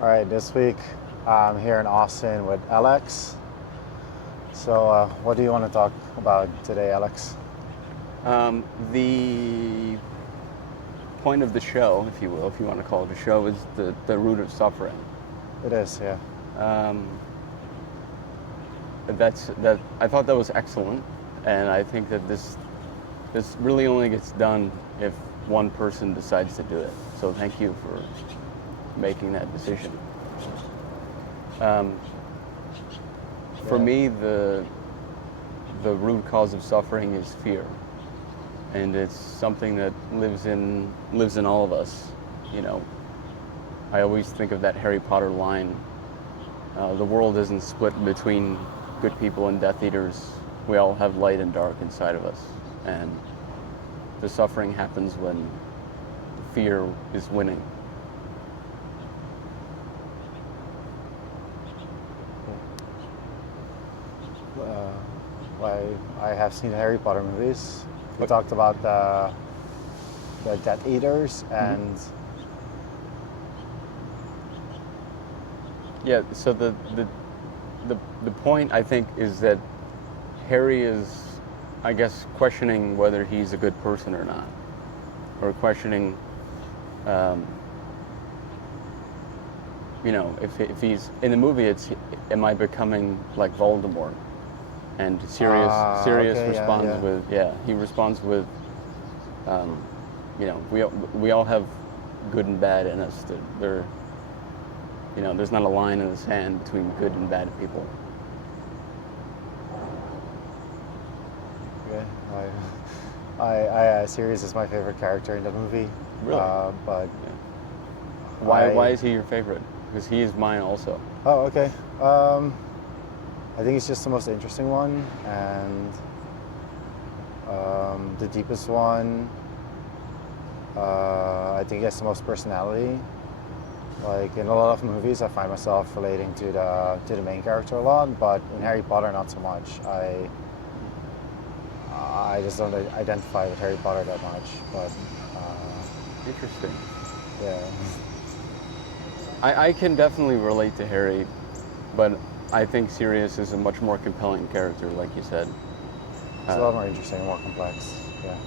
All right, this week I'm here in Austin with Alex. So, what do you want to talk about today, Alex? The point of the show, if you will, if you want to call it a show, is the root of suffering. It is, yeah. I thought that was excellent, and I think that this really only gets done if one person decides to do it. So thank you for making that decision. For me, the root cause of suffering is fear, and it's something that lives in all of us. You know, I always think of that Harry Potter line: "The world isn't split between good people and Death Eaters. We all have light and dark inside of us," and the suffering happens when fear is winning. I have seen Harry Potter movies. We talked about the Death Eaters and Yeah. So the point, I think, is that Harry is, I guess, questioning whether he's a good person or not, or questioning, if he's in the movie, it's, am I becoming like Voldemort? And Sirius okay, responds with, he responds with, we all have good and bad in us. There's not a line in the sand between good and bad people. yeah, Sirius is my favorite character in the movie. Really? But why is he your favorite? Because he is mine also. Oh, okay. I think he's just the most interesting one and the deepest one. I think he has the most personality. Like in a lot of movies, I find myself relating to the main character a lot, but in Harry Potter, not so much. I just don't identify with Harry Potter that much. But Interesting. yeah. I can definitely relate to Harry, but I think Sirius is a much more compelling character, like you said. It's a lot more interesting, more complex. Yeah.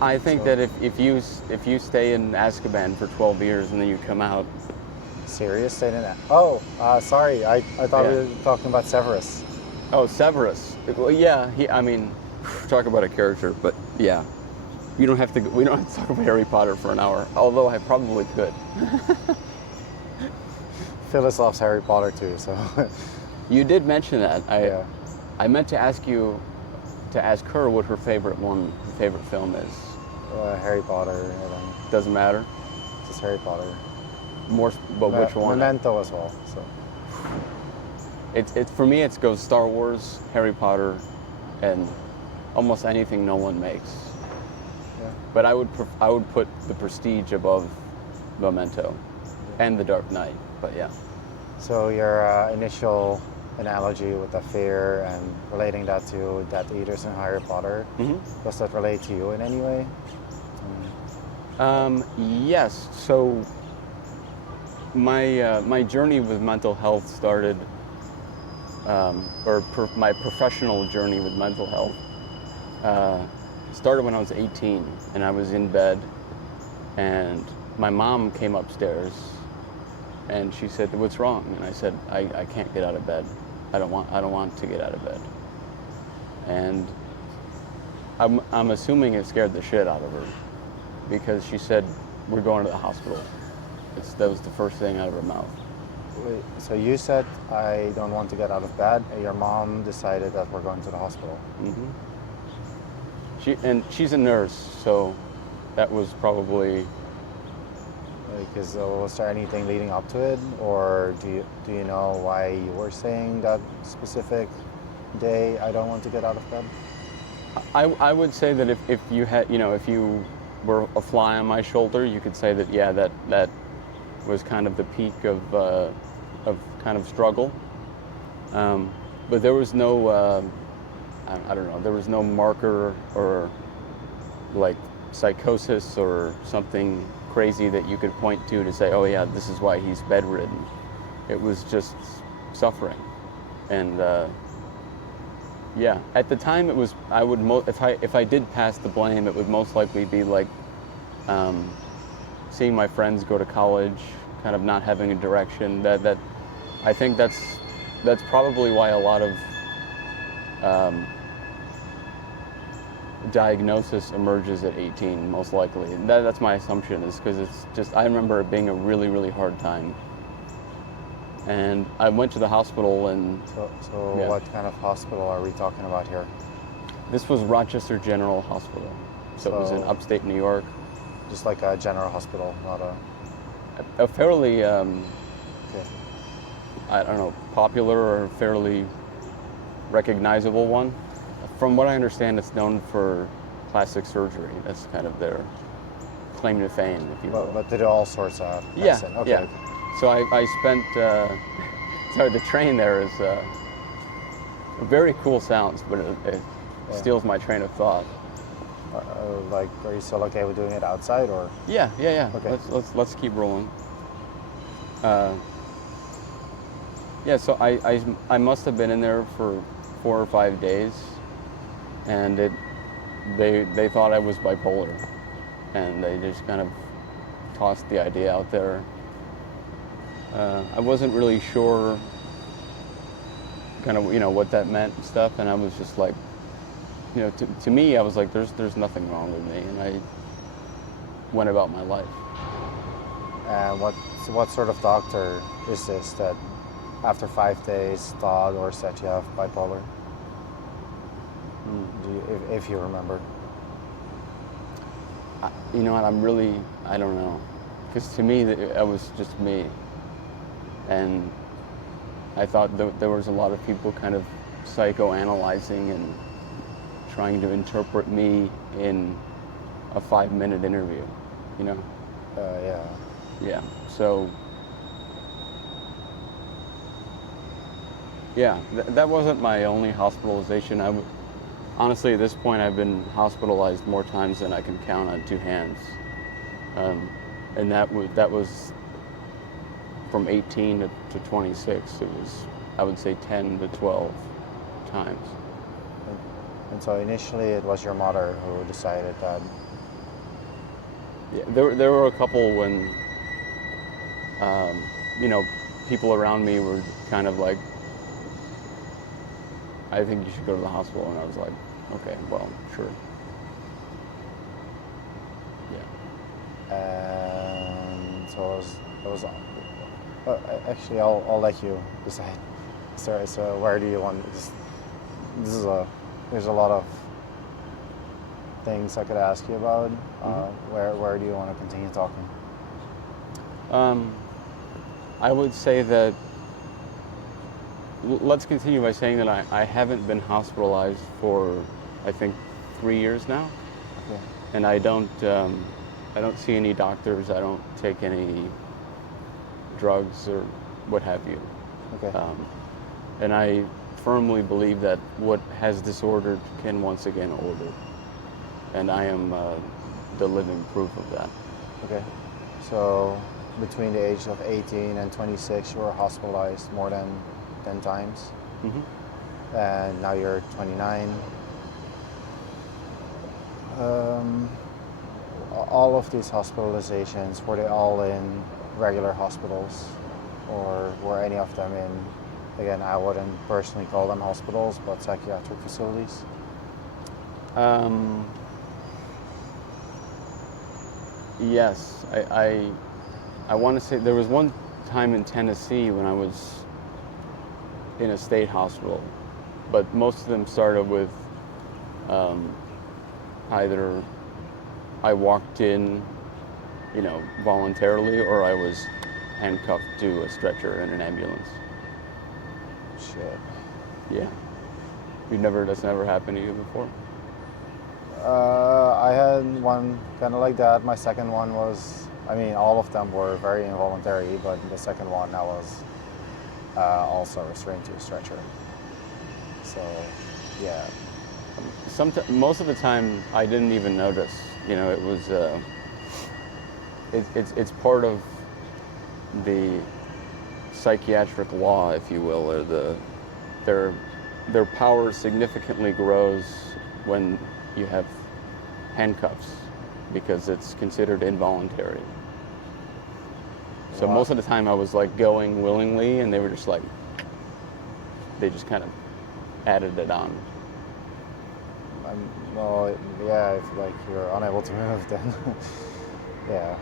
I think that if you stay in Azkaban for 12 years and then you come out. Sirius stayed in that. Oh, sorry. I thought we were talking about Severus. Oh, Severus. Well, yeah. Talk about a character, but yeah. We don't have to talk about Harry Potter for an hour, although I probably could. Phyllis loves Harry Potter too, so. You did mention that. I meant to ask her what her favorite film is. Harry Potter. Doesn't matter. Just Harry Potter. But which one? Memento as well. So. It's for me. It goes Star Wars, Harry Potter, and almost anything Nolan makes. Yeah. But I would put The Prestige above Memento, and The Dark Knight. But yeah. So your initial analogy with the fear and relating that to Death Eaters and Harry Potter, does that relate to you in any way? Yes. So my journey with mental health started, my professional journey with mental health started when I was 18, and I was in bed, and my mom came upstairs, and she said, "What's wrong?" And I said, "I can't get out of bed. I don't want to get out of bed." And I'm assuming it scared the shit out of her, because she said, "We're going to the hospital." That was the first thing out of her mouth. Wait, so you said, "I don't want to get out of bed," and your mom decided that we're going to the hospital. Mm-hmm. She's a nurse, so that was probably. Was there anything leading up to it, or do you know why you were saying that specific day, "I don't want to get out of bed"? I would say that if you had, if you were a fly on my shoulder, you could say that that was kind of the peak of kind of struggle. But there was no, I don't know, there was no marker or like psychosis or something crazy that you could point to say, oh yeah, this is why he's bedridden. It was just suffering. And yeah, at the time it was, I would, if I did pass the blame, it would most likely be like seeing my friends go to college, kind of not having a direction. That I think that's probably why a lot of diagnosis emerges at 18, most likely. That's my assumption, is because it's just, I remember it being a really, really hard time. And I went to the hospital and... So yeah. What kind of hospital are we talking about here? This was Rochester General Hospital. So it was in upstate New York. Just like a general hospital, not A fairly, okay. I don't know, popular or fairly recognizable one. From what I understand, it's known for plastic surgery. That's kind of their claim to fame, if you will. But they do all sorts of Yeah, medicine. Okay. yeah. So I spent, sorry, the train there is very cool sounds, but it steals my train of thought. Like, are you still okay with doing it outside, or? Yeah. Okay. Let's keep rolling. Yeah, so I must have been in there for 4 or 5 days, and they thought I was bipolar, and they just kind of tossed the idea out there. I wasn't really sure kind of, what that meant and stuff, and I was just like, to me, I was like, there's nothing wrong with me, and I went about my life. And what sort of doctor is this that after 5 days thought or said you have bipolar? If you remember. You know what, I don't know. Because to me, it was just me. And I thought there was a lot of people kind of psychoanalyzing and trying to interpret me in a 5-minute interview, Yeah. Yeah, so, yeah, that wasn't my only hospitalization. Honestly, at this point, I've been hospitalized more times than I can count on 2 hands. And that was from 18 to 26. It was, I would say, 10 to 12 times. And so initially it was your mother who decided that. Yeah, there were a couple when, people around me were kind of like, I think you should go to the hospital, and I was like, okay, well, sure. Yeah. And so it was actually, I'll let you decide. So where do you want this? There's a lot of things I could ask you about. Where do you want to continue talking? I would say that, let's continue by saying that I haven't been hospitalized for, I think, 3 years now. Okay. And I don't see any doctors. I don't take any drugs or what have you. Okay. And I firmly believe that what has disordered can once again order. And I am the living proof of that. Okay. So between the age of 18 and 26, you were hospitalized more than 10 times. Mm-hmm. And now you're 29. All of these hospitalizations, were they all in regular hospitals, or were any of them in, again, I wouldn't personally call them hospitals, but psychiatric facilities? Yes, I want to say there was one time in Tennessee when I was in a state hospital, but most of them started with either I walked in, voluntarily, or I was handcuffed to a stretcher in an ambulance. Shit. Yeah. That's never happened to you before? I had one kind of like that. My second one was, all of them were very involuntary, but the second one I was also restrained to a stretcher. So, yeah. Most of the time, I didn't even notice. It was it's part of the psychiatric law, if you will, or their power significantly grows when you have handcuffs, because it's considered involuntary. So Wow. most of the time I was like going willingly, and they were just like, they just kind of added it on. Well, yeah, if like you're unable to move, then yeah.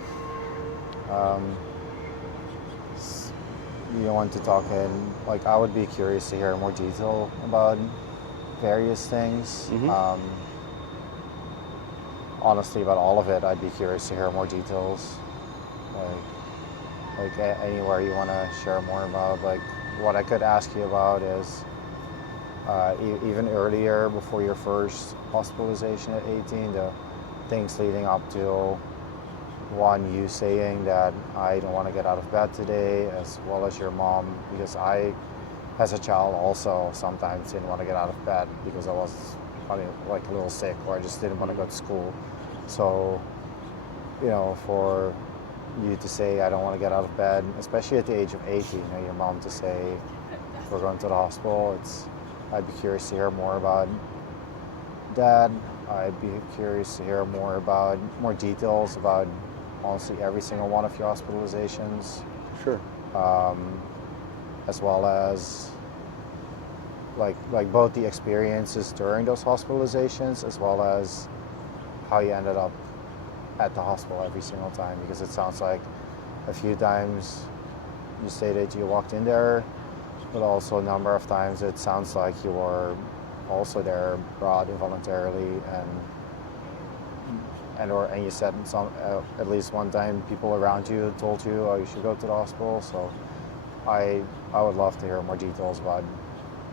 You want to talk in, like, I would be curious to hear more detail about various things. Mhm. Honestly, about all of it, I'd be curious to hear more details. Anywhere you want to share more about. Like, what I could ask you about is even earlier, before your first hospitalization at 18, the things leading up to one, you saying that I don't want to get out of bed today, as well as your mom, because I, as a child, also sometimes didn't want to get out of bed because I was like a little sick, or I just didn't want to go to school. So, for you to say I don't want to get out of bed, especially at the age of 18, your mom to say we're going to the hospital, I'd be curious to hear more about that. I'd be curious to hear more details about honestly every single one of your hospitalizations, Sure. as well as like both the experiences during those hospitalizations, as well as how you ended up at the hospital every single time, because it sounds like a few times you stated you walked in there, but also a number of times it sounds like you were also there brought involuntarily, and you said at least one time people around you told you, oh, you should go to the hospital. So I would love to hear more details about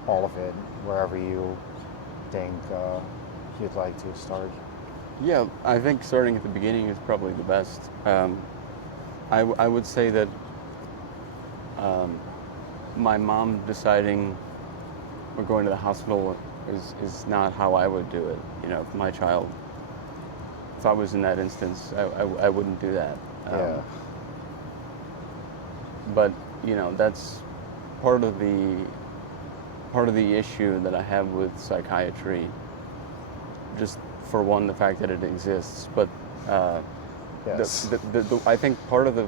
all of it, wherever you think you'd like to start. Yeah, I think starting at the beginning is probably the best. I would say that my mom deciding we're going to the hospital is not how I would do it. If my child, if I was in that instance, I wouldn't do that. Yeah. But that's part of the issue that I have with psychiatry. Just for one, the fact that it exists, but Yes. I think part of the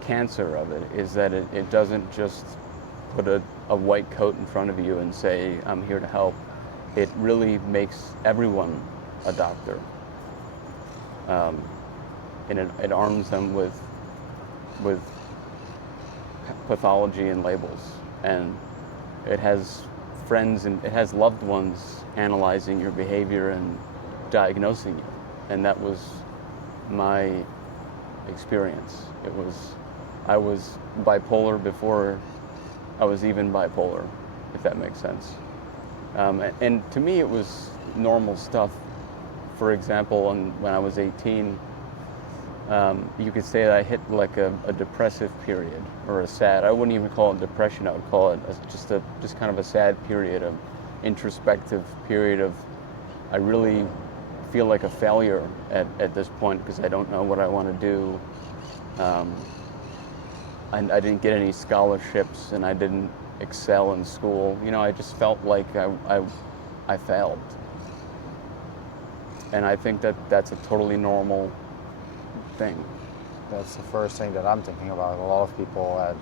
cancer of it is that it doesn't just put a white coat in front of you and say, I'm here to help. It really makes everyone a doctor. And it arms them with pathology and labels. And it has friends and it has loved ones analyzing your behavior and diagnosing you. And that was my experience. I was bipolar before I was even bipolar, if that makes sense. And to me, it was normal stuff. For example, when I was 18, you could say that I hit like a depressive period, or a sad. I wouldn't even call it depression. I would call it just kind of a sad period, of introspective period of I really feel like a failure at this point because I don't know what I want to do. And I didn't get any scholarships, and I didn't excel in school. I just felt like I failed. And I think that's a totally normal thing. That's the first thing that I'm thinking about. A lot of people at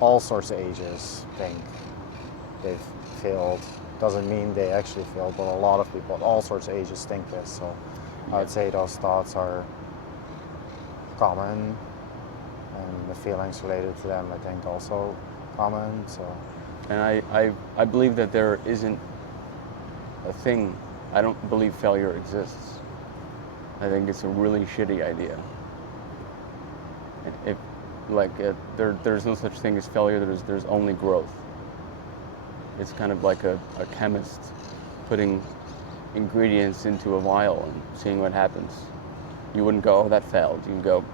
all sorts of ages think they've failed. Doesn't mean they actually failed, but a lot of people at all sorts of ages think this. So I would say those thoughts are common, and the feelings related to them, I think, also common. So, And I believe that there isn't a thing. I don't believe failure exists. I think it's a really shitty idea. There's no such thing as failure. There's only growth. It's kind of like a chemist putting ingredients into a vial and seeing what happens. You wouldn't go, oh, that failed. You would go,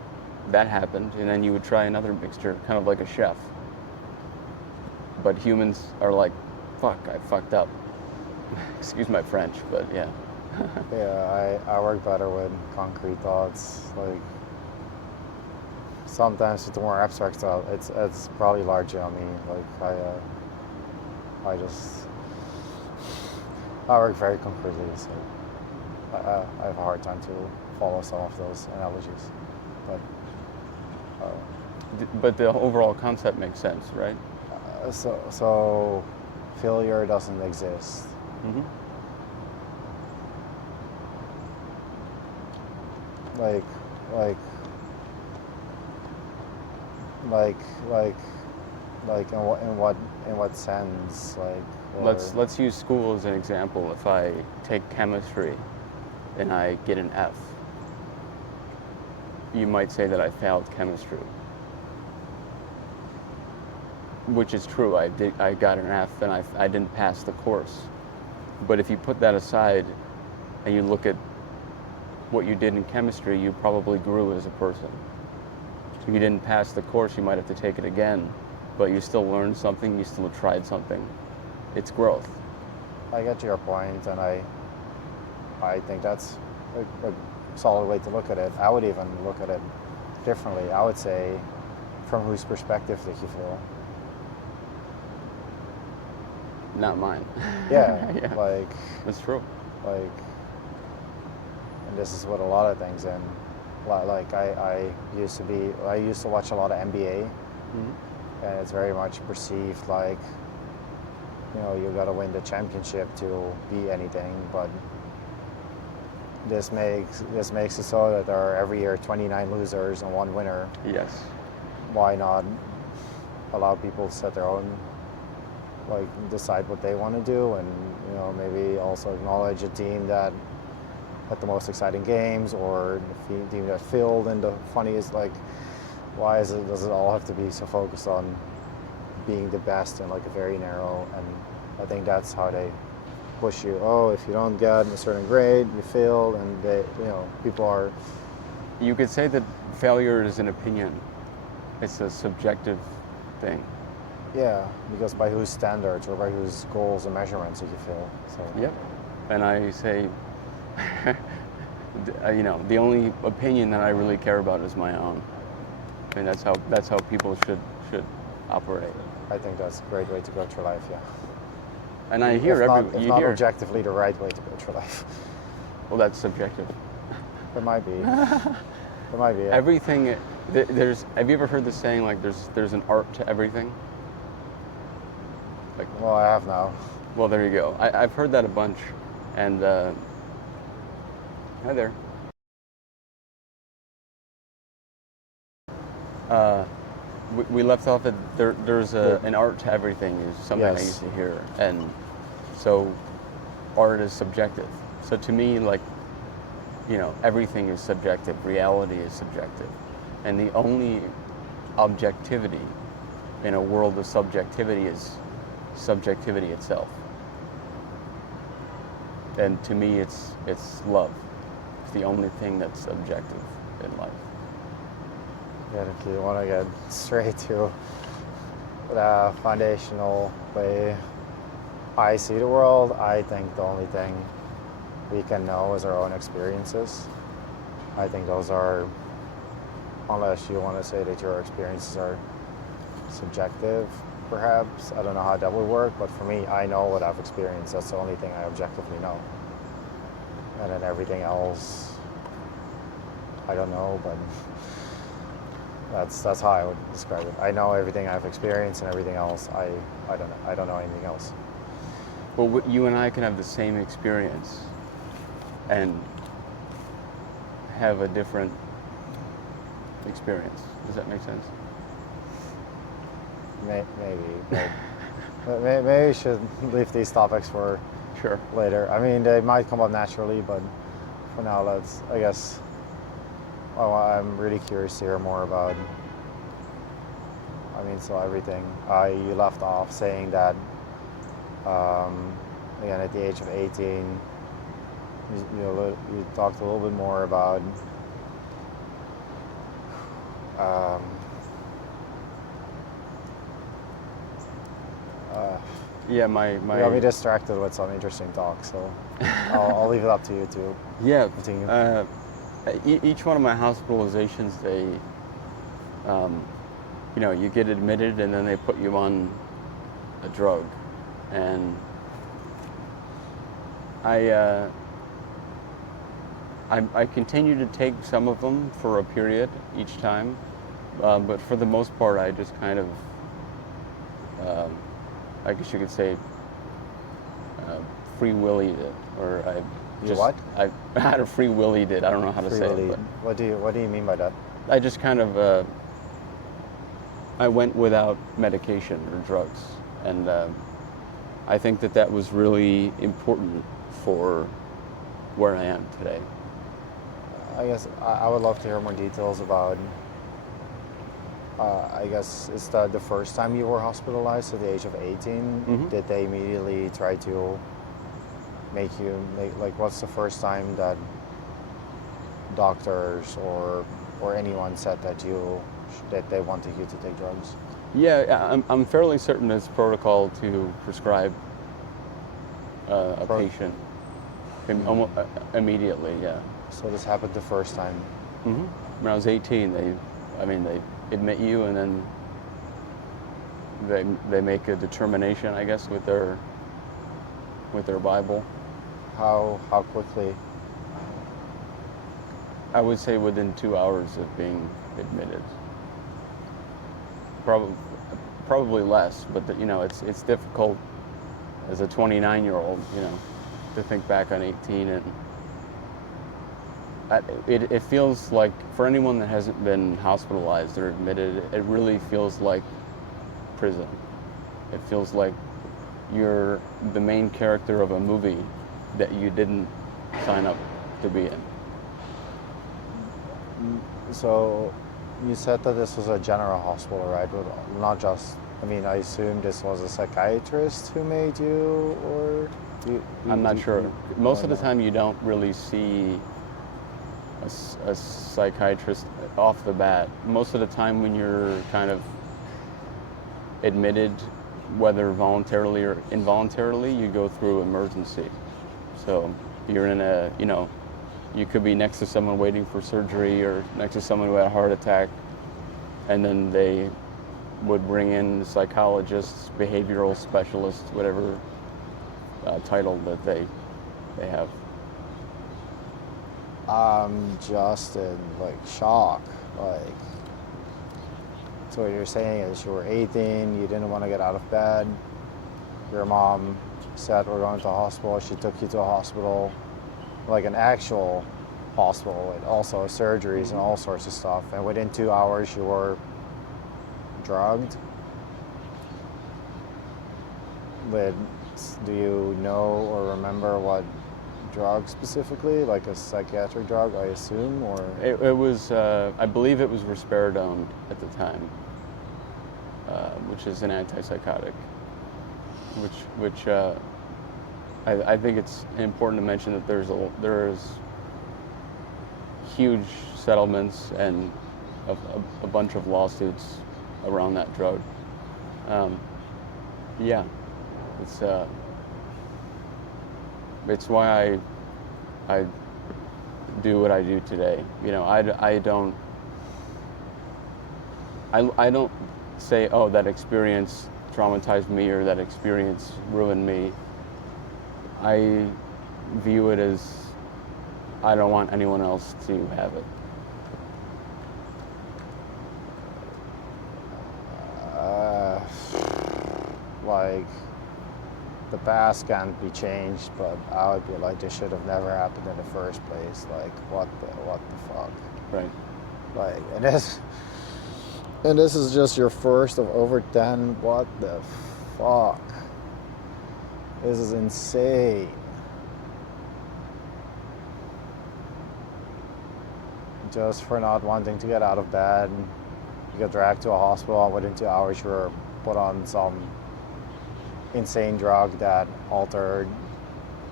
that happened, and then you would try another mixture, kind of like a chef. But humans are like, fuck, I fucked up. Excuse my French, but yeah. Yeah, I work better with concrete thoughts. Like sometimes with the more abstract stuff, it's probably largely on me. Like I just I work very concretely, so I have a hard time to follow some of those analogies. But But the overall concept makes sense, right? so failure doesn't exist. Mm-hmm. Like like like like like in what sense, like, or Let's use school as an example. If I take chemistry and I get an F, you might say that I failed chemistry, which is true. I got an F and I didn't pass the course. But if you put that aside and you look at what you did in chemistry, you probably grew as a person. If you didn't pass the course, you might have to take it again, but you still learned something, you still tried something. It's growth. I get your point, and I think that's a solid way to look at it. I would even look at it differently. I would say, from whose perspective did you feel? Not mine. Yeah, Yeah, like that's true. and this is what a lot of things in. Like I used to watch a lot of NBA, Mm-hmm. and it's very much perceived like, you got to win the championship to be anything, but this makes it so that there are every year 29 losers and one winner. Yes. Why not allow people to set their own, like, decide what they want to do, and maybe also acknowledge a team that had the most exciting games, or the team that filled in the funniest. Like, why does it all have to be so focused on being the best in like a very narrow? And I think that's how they push you. Oh, if you don't get a certain grade, you failed, and people are. You could say that failure is an opinion. It's a subjective thing. Yeah, because by whose standards or by whose goals and measurements did you fail? So. Yep. And I say, the only opinion that I really care about is my own. And that's how people should operate. I think that's a great way to go through life. Yeah. And I hear if not objectively the right way to go through life. Well, that's subjective. It might be. It might be. Yeah. Everything. There's. Have you ever heard the saying like there's an art to everything? Like. Well, I have now. Well, there you go. I've heard that a bunch, and hi there. We left off at there's an art to everything is something I used to hear, and so art is subjective. So to me, like, everything is subjective. Reality is subjective, and the only objectivity in a world of subjectivity is subjectivity itself. And to me, it's love. It's the only thing that's objective in life. Yeah, if you want to get straight to the foundational way I see the world, I think the only thing we can know is our own experiences. I think those are, unless you want to say that your experiences are subjective, perhaps. I don't know how that would work, but for me, I know what I've experienced. That's the only thing I objectively know. And then everything else, I don't know, but that's how I would describe it. I know everything I've experienced, and everything else, I don't know. I don't know anything else. Well, you and I can have the same experience and have a different experience. Does that make sense? Maybe. But maybe we should leave these topics for Sure. later. I mean, they might come up naturally, but for now, I guess, I'm really curious to hear more about, so everything. You left off saying that, again, at the age of 18, you talked a little bit more about, Yeah, I'll be distracted with some interesting talk, so I'll leave it up to you to yeah. continue. Each one of my hospitalizations, they, you get admitted and then they put you on a drug, and I continue to take some of them for a period each time, but for the most part, I just kind of, I guess you could say, free willied it, or I had a free willied it. I don't know how to say it. But What do you mean by that? I just kind of, I went without medication or drugs, and I think that was really important for where I am today. I guess I would love to hear more details about, I guess, is that the first time you were hospitalized at the age of 18? Mm-hmm. Did they immediately try to make like, what's the first time that doctors or anyone said that they wanted you to take drugs? Yeah, I'm fairly certain it's protocol to prescribe a patient almost immediately, yeah. So this happened the first time? Mm-hmm. When I was 18, they admit you, and then they make a determination, I guess, with their Bible. How quickly? I would say within 2 hours of being admitted. Probably less, but it's difficult as a 29-year-old, to think back on 18, and it feels like, for anyone that hasn't been hospitalized or admitted, it really feels like prison. It feels like you're the main character of a movie that you didn't sign up to be in. So you said that this was a general hospital, right? But not just, I assume this was a psychiatrist who made you, or? I'm not sure. Most of the time you don't really see a psychiatrist off the bat. Most of the time when you're kind of admitted, whether voluntarily or involuntarily, you go through emergency. So you're in you could be next to someone waiting for surgery, or next to someone who had a heart attack, and then they would bring in psychologists, behavioral specialists, whatever title that they have. I'm just in shock. So what you're saying is you were 18, you didn't want to get out of bed. Your mom said, we're going to the hospital. She took you to a hospital, like an actual hospital with also surgeries and all sorts of stuff. And within 2 hours you were drugged. But do you know or remember what drug specifically? Like a psychiatric drug, I assume, or? It was, I believe it was risperidone at the time, which is an antipsychotic, which I think it's important to mention that there's huge settlements and a bunch of lawsuits around that drug. Yeah, it's why I do what I do today. I don't say, oh, that experience traumatized me or that experience ruined me. I view it as I don't want anyone else to have it. The past can't be changed, but I would be like, this should have never happened in the first place. Like, what the fuck? Right. And this is just your first of over 10. What the fuck? This is insane. Just for not wanting to get out of bed, you get dragged to a hospital, and within 2 hours you were put on some insane drug that altered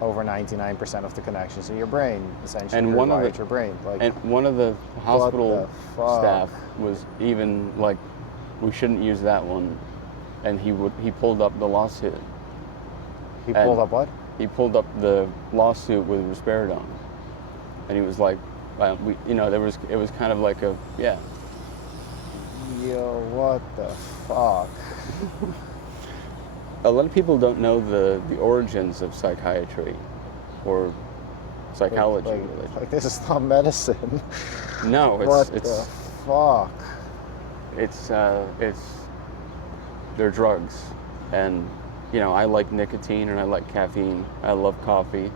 over 99% of the connections in your brain, essentially, and your brain. And one of the hospital staff was even like, we shouldn't use that one, and he pulled up the lawsuit, He pulled up what? He pulled up the lawsuit with risperidone, and he was like, it was kind of like Yo, what the fuck? A lot of people don't know the origins of psychiatry or psychology. Like this is not medicine. No, what the fuck? It's they're drugs, and I like nicotine and I like caffeine. I love coffee,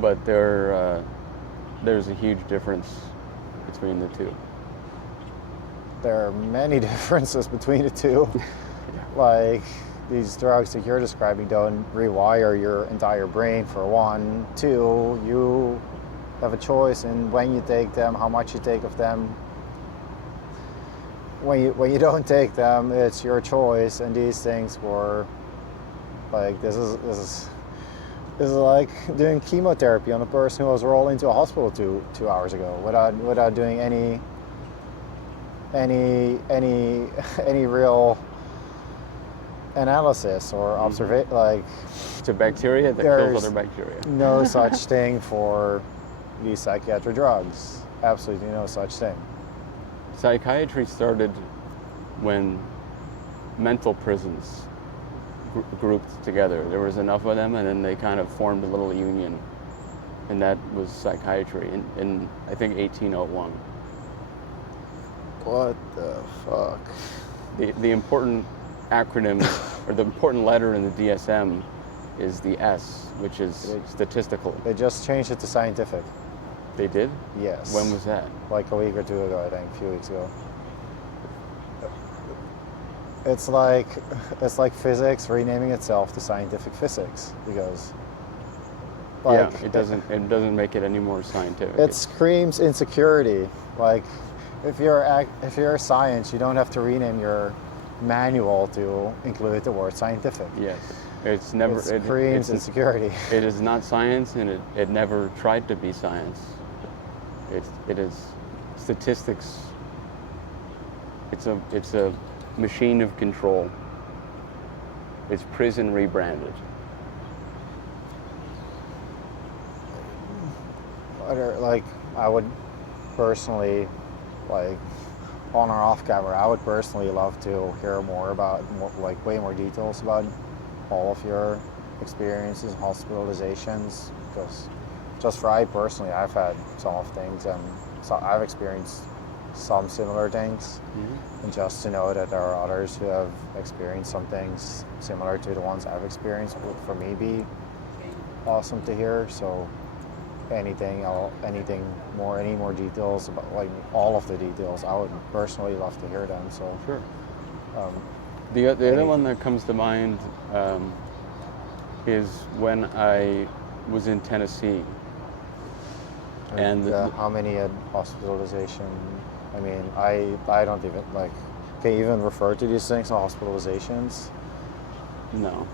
but there's a huge difference between the two. There are many differences between the two. Like, these drugs that you're describing don't rewire your entire brain, for one. Two, you have a choice in when you take them, how much you take of them. When you don't take them, it's your choice. And these things were like, this is like doing chemotherapy on a person who was rolled into a hospital two hours ago without doing any real analysis or observation. Like, it's a bacteria that kills other bacteria. No such thing for these psychiatric drugs. Absolutely no such thing. Psychiatry started when mental prisons grouped together. There was enough of them, and then they kind of formed a little union, and that was psychiatry in I think 1801. What the fuck? The important acronym, or the important letter in the DSM, is the S, which is statistical. They just changed it to scientific. They did? Yes. When was that? Like a week or two ago, I think, a few weeks ago. It's like physics renaming itself to scientific physics, because it doesn't make it any more scientific. It screams insecurity. Like, if you're science, you don't have to rename your manual to include the word scientific. Yes. It screams insecurity. It is not science, and it never tried to be science. It is statistics. It's a machine of control. It's prison rebranded. Like, I would personally, like, on or off camera, I would personally love to hear more about, way more details about all of your experiences and hospitalizations, because just for I personally, I've had some of things, and so I've experienced some similar things. Mm-hmm. And just to know that there are others who have experienced some things similar to the ones I've experienced would, for me, be awesome to hear. So any more details about, like, all of the details, I would personally love to hear them. So sure. The other one that comes to mind is when I was in Tennessee. And how many had hospitalization? I mean, I don't even, like, can you even refer to these things as hospitalizations? No.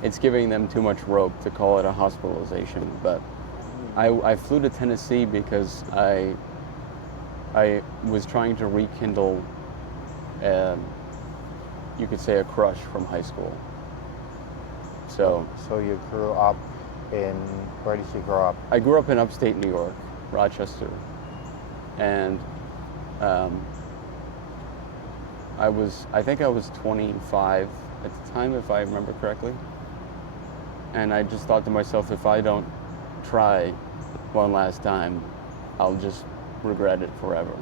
It's giving them too much rope to call it a hospitalization. But I flew to Tennessee because I was trying to rekindle, you could say, a crush from high school. So you grew up where did you grow up? I grew up in upstate New York, Rochester, and I think I was 25 at the time, if I remember correctly. And I just thought to myself, if I don't try one last time, I'll just regret it forever.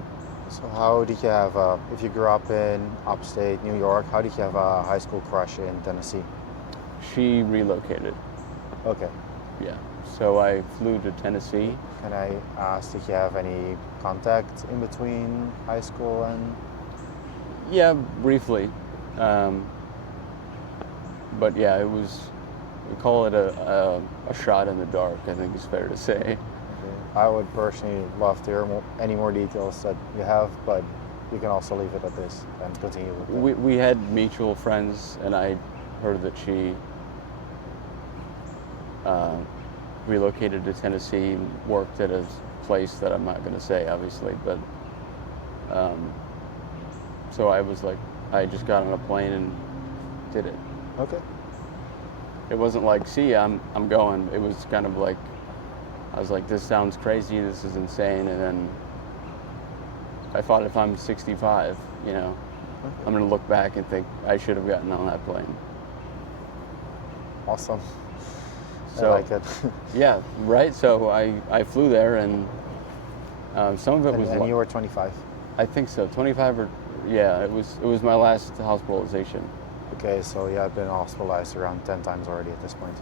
So how did you have, if you grew up in upstate New York, how did you have a high school crush in Tennessee? She relocated. Okay. Yeah. So I flew to Tennessee. Can I ask, did you have any contact in between high school and? Yeah, briefly. But yeah, it was, we call it a shot in the dark, I think is fair to say. Okay. I would personally love to hear any more details that you have, but you can also leave it at this and continue with that. We had mutual friends, and I heard that she relocated to Tennessee, worked at a place that I'm not going to say, obviously, but so I was like, I just got on a plane and did it. Okay. It wasn't like, see, I'm going. It was kind of like, I was like, this sounds crazy, this is insane, and then I thought if I'm 65, you know, Okay. I'm going to look back and think I should have gotten on that plane. Awesome. So, I like it. yeah, right? So I flew there, and some of it was... And you were 25? I think so, 25 or... Yeah, it was my last hospitalization. Okay, so you have been hospitalized around 10 times already at this point.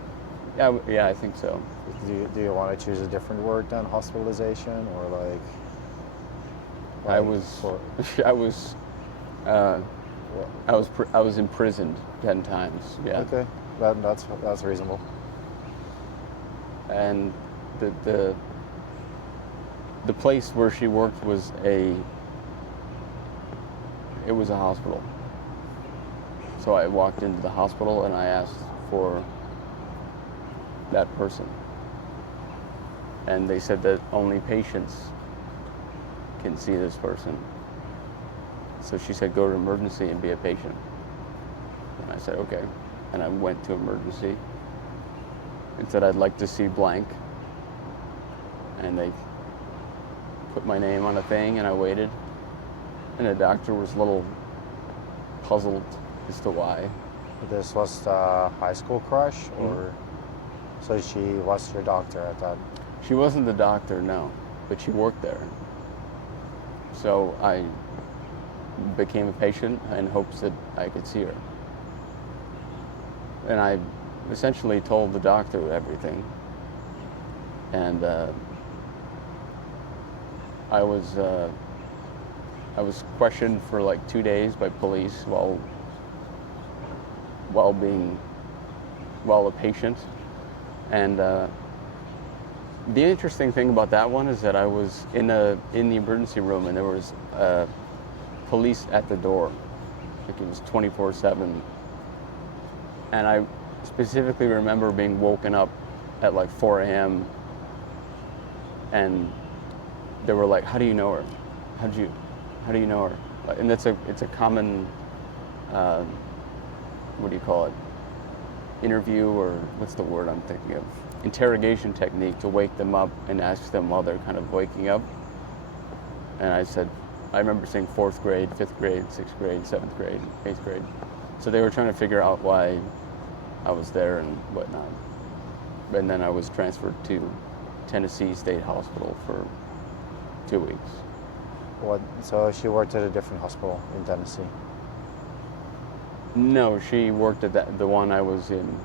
Yeah, I think so. Do you want to choose a different word than hospitalization, or like I was imprisoned 10 times. Yeah. Okay, that's reasonable. And the place where she worked was a hospital. So I walked into the hospital and I asked for that person. And they said that only patients can see this person. So she said, go to emergency and be a patient. And I said, okay. And I went to emergency and said, I'd like to see blank. And they put my name on a thing and I waited. And the doctor was a little puzzled as to why. This was the high school crush, or so she was your doctor at that? She wasn't the doctor, no, but she worked there. So I became a patient in hopes that I could see her. And I essentially told the doctor everything. And I was questioned for like 2 days by police while a patient. And the interesting thing about that one is that I was in the emergency room and there was police at the door. Like it was 24/7. And I specifically remember being woken up at like 4 a.m. and they were like, how do you know her? How do you know her? And it's a common, what do you call it? Interview, or what's the word I'm thinking of? Interrogation technique to wake them up and ask them while they're kind of waking up. And I remember saying 4th grade, 5th grade, 6th grade, 7th grade, 8th grade. So they were trying to figure out why I was there and whatnot. And then I was transferred to Tennessee State Hospital for 2 weeks. So she worked at a different hospital in Tennessee? No, she worked at the one I was in.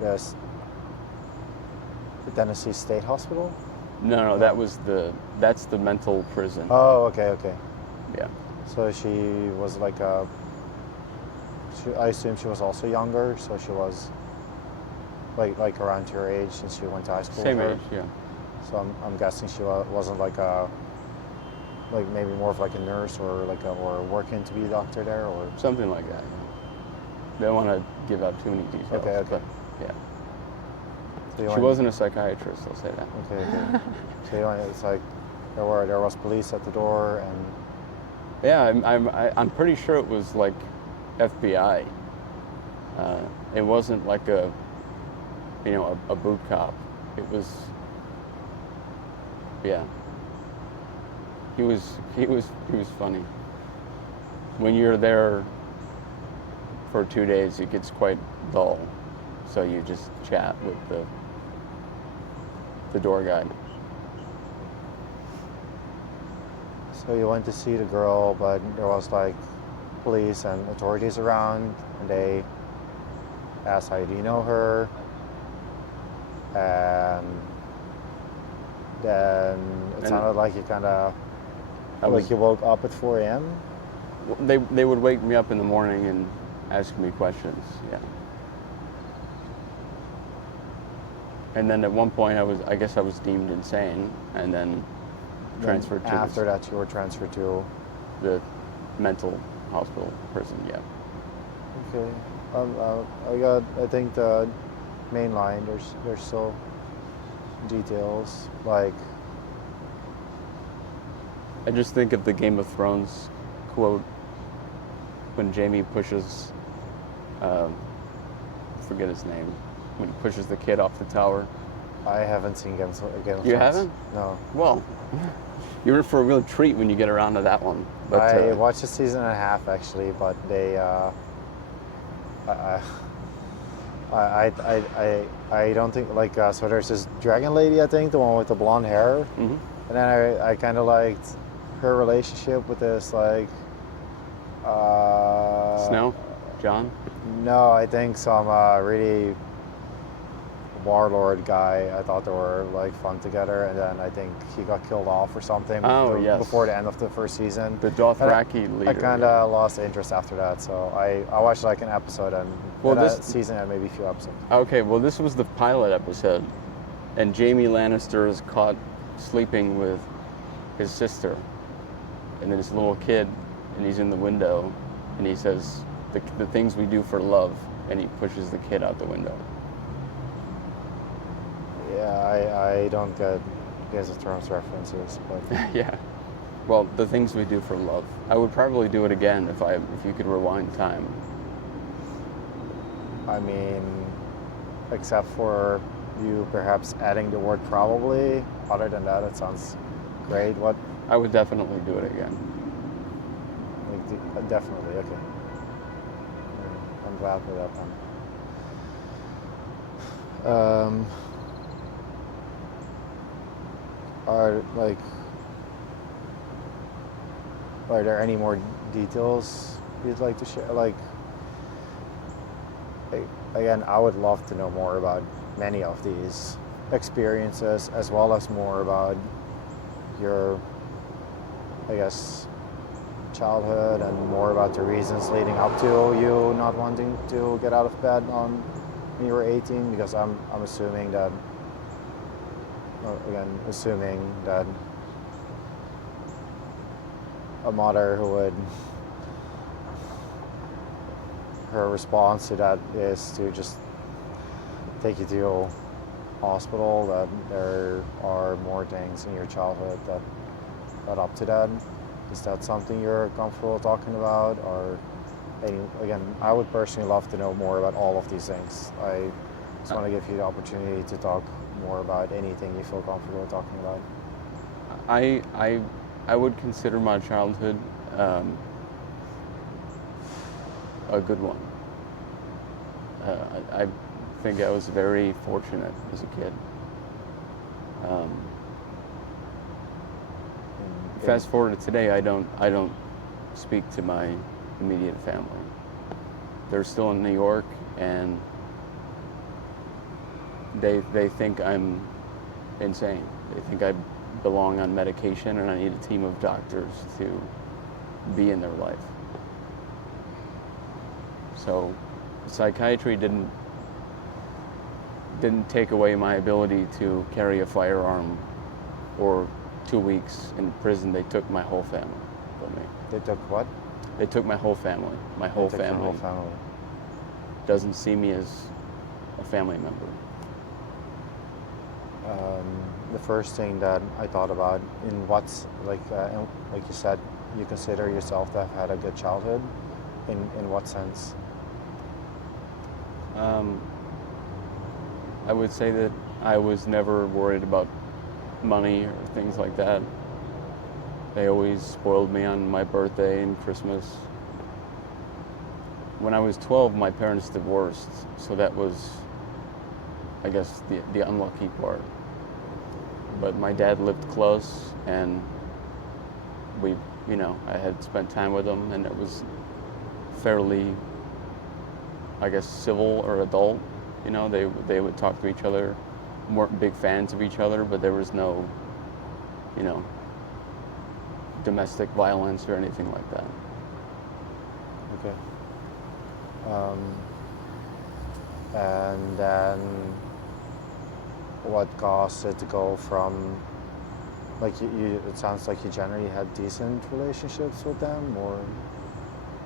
Yes. The Tennessee State Hospital? No, that's the mental prison. Oh, okay. Yeah. So she was like I assume she was also younger, so she was like around your age since she went to high school. Same age, yeah. So I'm guessing she wasn't like maybe more of like a nurse or or working to be a doctor there, or Something like that. I don't want to give out too many details. Okay. But yeah. So She wasn't a psychiatrist, I'll say that. Okay. So it's like there was police at the door, and Yeah, I'm pretty sure it was like FBI. It wasn't like a boot cop. It was, yeah. He was funny. When you're there for 2 days, it gets quite dull. So you just chat with the door guy. so you went to see the girl, but there was like police and authorities around, and they asked, how do you know her? And then it sounded like you kind of you woke up at 4 a.m. They would wake me up in the morning and ask me questions. Yeah. And then at one point I guess I was deemed insane, and then transferred to After that, you were transferred to the mental hospital prison. Yeah. Okay. I think the main line. There's still details like. I just think of the Game of Thrones quote when Jamie pushes, forget his name, when he pushes the kid off the tower. I haven't seen Game of Thrones. You haven't? No. Well, you're in for a real treat when you get around to that one. But I watched a season and a half actually, but they, I don't think so. There's this dragon lady, I think, the one with the blonde hair, Mhm. and then I kind of liked her relationship with this Snow, John. No, I think some really warlord guy. I thought they were fun together, and then I think he got killed off or something. Oh, yes. Before the end of the first season. The Dothraki leader. I kind of lost interest after that, so I watched an episode and this season and maybe a few episodes. Okay, well this was the pilot episode, and Jaime Lannister is caught sleeping with his sister, and then this little kid, and he's in the window, and he says the things we do for love, and he pushes the kid out the window. Yeah, I don't get Game of Thrones references, but Yeah. Well, the things we do for love. I would probably do it again if you could rewind time. I mean, except for you perhaps adding the word probably. Other than that, it sounds great. What? I would definitely do it again. Definitely, okay. I'm glad for that then. Are there any more details you'd like to share? Again, I would love to know more about many of these experiences, as well as more about your, I guess, childhood, and more about the reasons leading up to you not wanting to get out of bed when you were 18, because I'm assuming that, assuming that a mother her response to that is to just take you to a hospital, that there are more things in your childhood that led up to that. Is that something you're comfortable talking about? Or again, I would personally love to know more about all of these things. I just want to give you the opportunity to talk more about anything you feel comfortable talking about. I would consider my childhood a good one. I think I was very fortunate as a kid. Fast forward to today, I don't speak to my immediate family. They're still in New York, and they think I'm insane. They think I belong on medication, and I need a team of doctors to be in their life. So psychiatry didn't take away my ability to carry a firearm, or 2 weeks in prison. They took my whole family from me. They took what? They took my whole family. My whole family. Your whole family. Doesn't see me as a family member. The first thing that I thought about, in what's like you said, you consider yourself to have had a good childhood. In what sense? I would say that I was never worried about money or things like that. They always spoiled me on my birthday and Christmas. When I was 12, my parents divorced, so that was, I guess, the unlucky part. But my dad lived close, and I had spent time with him, and it was fairly, I guess, civil or adult. They would talk to each other, weren't big fans of each other, but there was no, domestic violence or anything like that. Okay. And then what caused it to go from, it sounds like you generally had decent relationships with them, or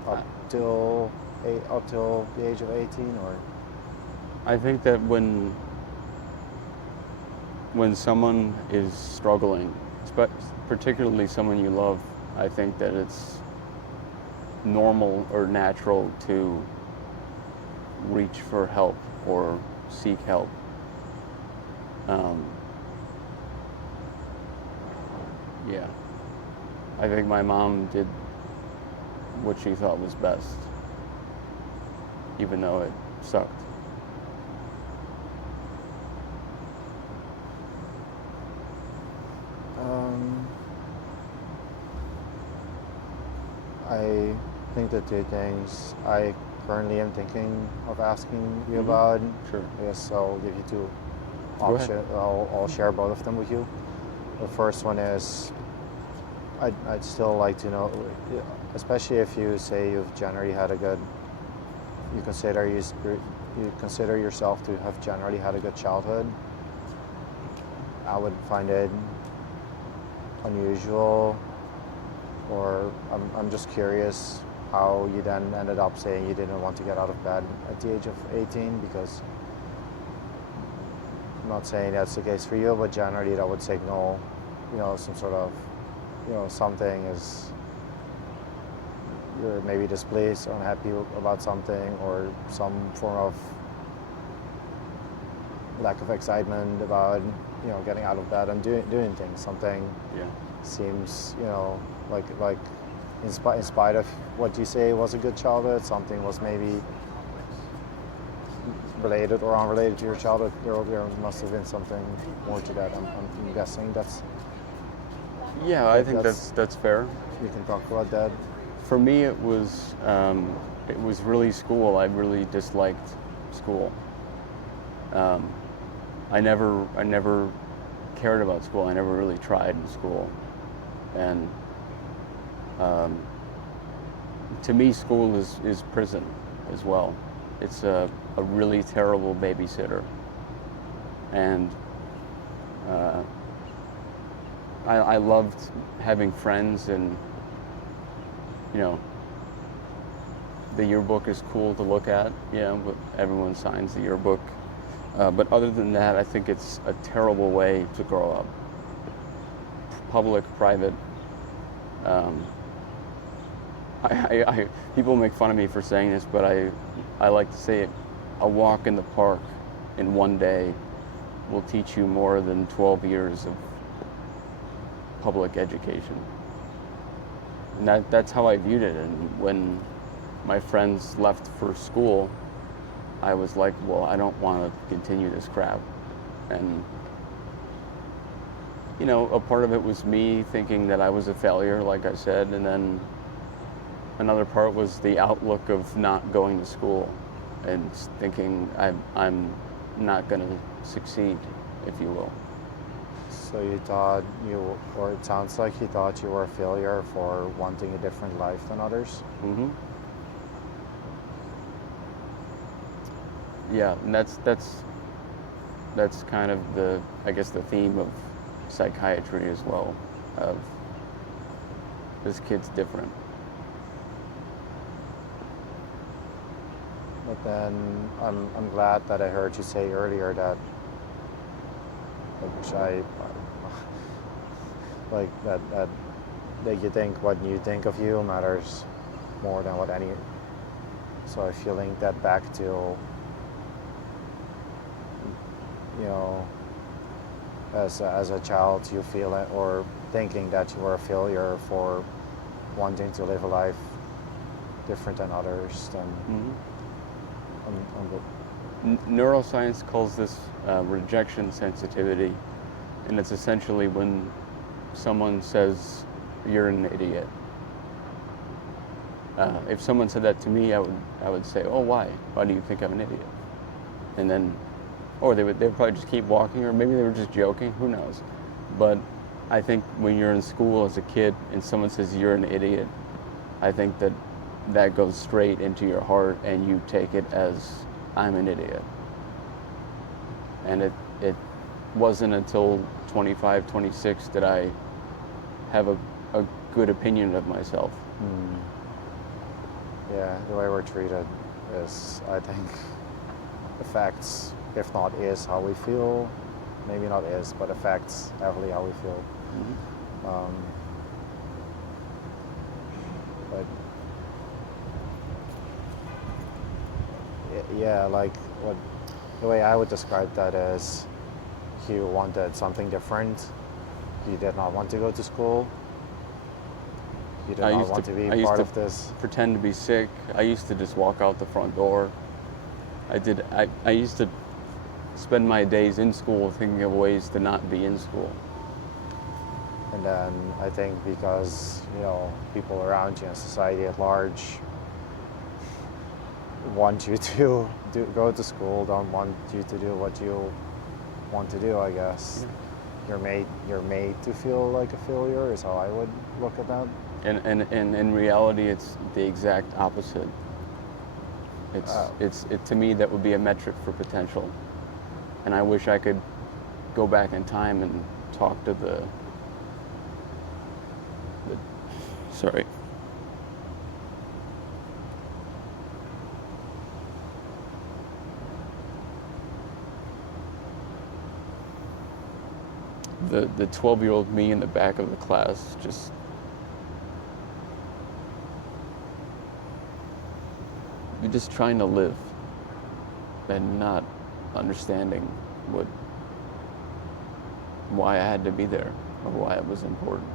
up till the age of 18, or? I think that when someone is struggling, particularly someone you love, I think that normal or natural to reach for help or seek help. Yeah, I think my mom did what she thought was best, even though it sucked. I think the two things I currently am thinking of asking you about. Sure. Yes, I'll give you two Go ahead. options. I'll share both of them with you. The first one is I'd still like to know, especially if you say you've generally had a good, you consider yourself to have generally had a good childhood. I would find it unusual, or I'm just curious how you then ended up saying you didn't want to get out of bed at the age of 18, because I'm not saying that's the case for you, but generally that would signal, some sort of, something is, you're maybe displeased or unhappy about something, or some form of lack of excitement about, getting out of bed and doing things. Something seems, like in spite of what you say was a good childhood, something was maybe related or unrelated to your childhood. There must have been something more to that. I'm guessing that's. Yeah, I think that's fair. You can talk about that. For me, it was really school. I really disliked school. I never cared about school. I never really tried in school, and to me, school is prison as well. It's a really terrible babysitter, and I loved having friends, and the yearbook is cool to look at. But everyone signs the yearbook. But other than that, I think it's a terrible way to grow up. Public, private. People make fun of me for saying this, but I like to say it. A walk in the park in one day will teach you more than 12 years of public education. And that's how I viewed it. And when my friends left for school, I was like, well, I don't want to continue this crap. And, a part of it was me thinking that I was a failure, like I said, and then another part was the outlook of not going to school and thinking I'm not going to succeed, if you will. So you thought or it sounds like you thought you were a failure for wanting a different life than others? Mm-hmm. Yeah, and that's kind of the theme of psychiatry as well, of this kid's different. But then I'm glad that I heard you say earlier that, which I like, that you think what you think of you matters more than what any. So I feel link that back to, as a child, you feel it, or thinking that you were a failure for wanting to live a life different than others. Than Neuroscience calls this rejection sensitivity, and it's essentially when someone says you're an idiot. If someone said that to me, I would say, oh, why? Why do you think I'm an idiot? And then, or they would probably just keep walking, or maybe they were just joking, who knows. But I think when you're in school as a kid and someone says you're an idiot, I think that goes straight into your heart, and you take it as, I'm an idiot. And it wasn't until 25, 26 that I have a good opinion of myself. Yeah, the way we're treated is, I think, affects, if not is, how we feel. Maybe not is, but affects heavily how we feel. Mm-hmm. But yeah, like what the way I would describe that is, you wanted something different. You did not want to go to school. You did not want to be part of this. Pretend to be sick. I used to just walk out the front door. I used to spend my days in school thinking of ways to not be in school. And then I think because, people around you and society at large want you to go to school, don't want you to do what you want to do, I guess. Yeah. You're made to feel like a failure is how I would look at that. And in reality, it's the exact opposite. To me, that would be a metric for potential. And I wish I could go back in time and talk to the the 12-year-old me in the back of the class, just trying to live and not understanding why I had to be there or why it was important.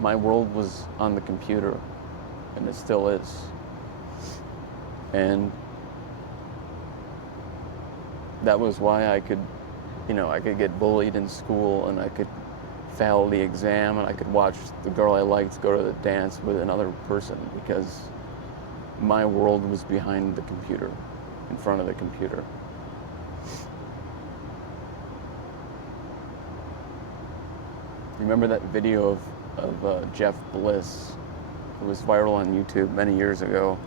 My world was on the computer, and it still is. And that was why I could get bullied in school, and I could fail the exam, and I could watch the girl I liked go to the dance with another person, because my world was behind the computer, in front of the computer. Remember that video of Jeff Bliss? It was viral on YouTube many years ago.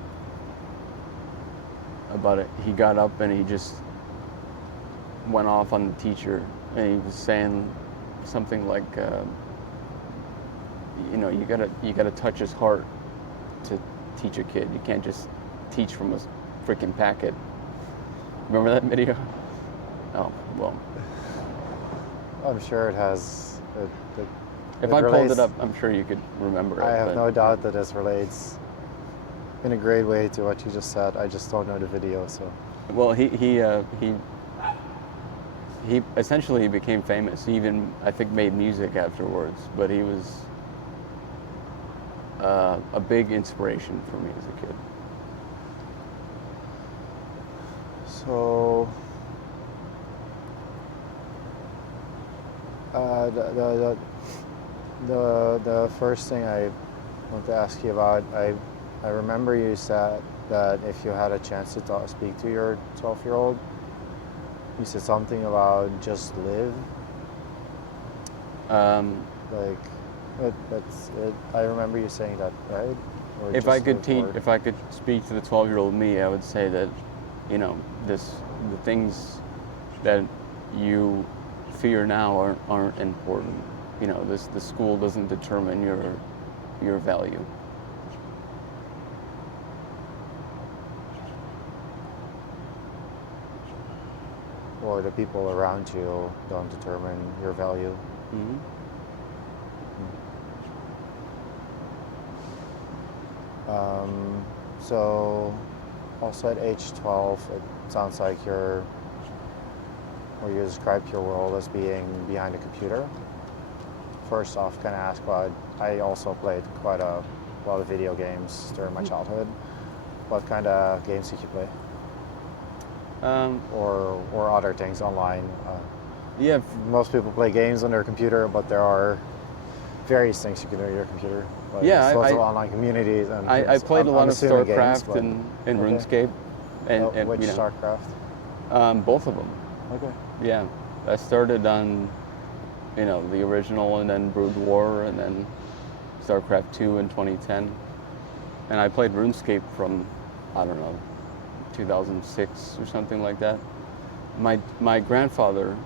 About it, he got up and he just went off on the teacher, and he was saying something like, you gotta touch his heart to teach a kid. You can't just teach from a freaking packet. Remember that video? Oh, well. I'm sure it has. If I pulled it up, I'm sure you could remember it. I have no doubt that this relates in a great way to what you just said. I just don't know the video, so. Well, he essentially became famous. He even, I think, made music afterwards. But he was a big inspiration for me as a kid. So, the first thing I want to ask you about, I remember you said that if you had a chance to speak to your 12-year-old, you said something about just live. That's it. I remember you saying that, right? Or if I could speak to the 12-year-old me, I would say that, the things that you fear now aren't important. The school doesn't determine your value. Or the people around you don't determine your value. Mm-hmm. So, also at age 12, it sounds like you described your world as being behind a computer. First off, can I ask about, I also played quite a lot of video games during my childhood. What kind of games did you play? Or other things online? Yeah. Most people play games on their computer, but there are various things you can do on your computer. Like yeah, lots of online communities. And I played a lot of StarCraft games, and RuneScape. And which StarCraft? Both of them. Okay. Yeah, I started on, the original, and then Brood War, and then StarCraft 2 in 2010. And I played RuneScape from, 2006 or something like that. My grandfather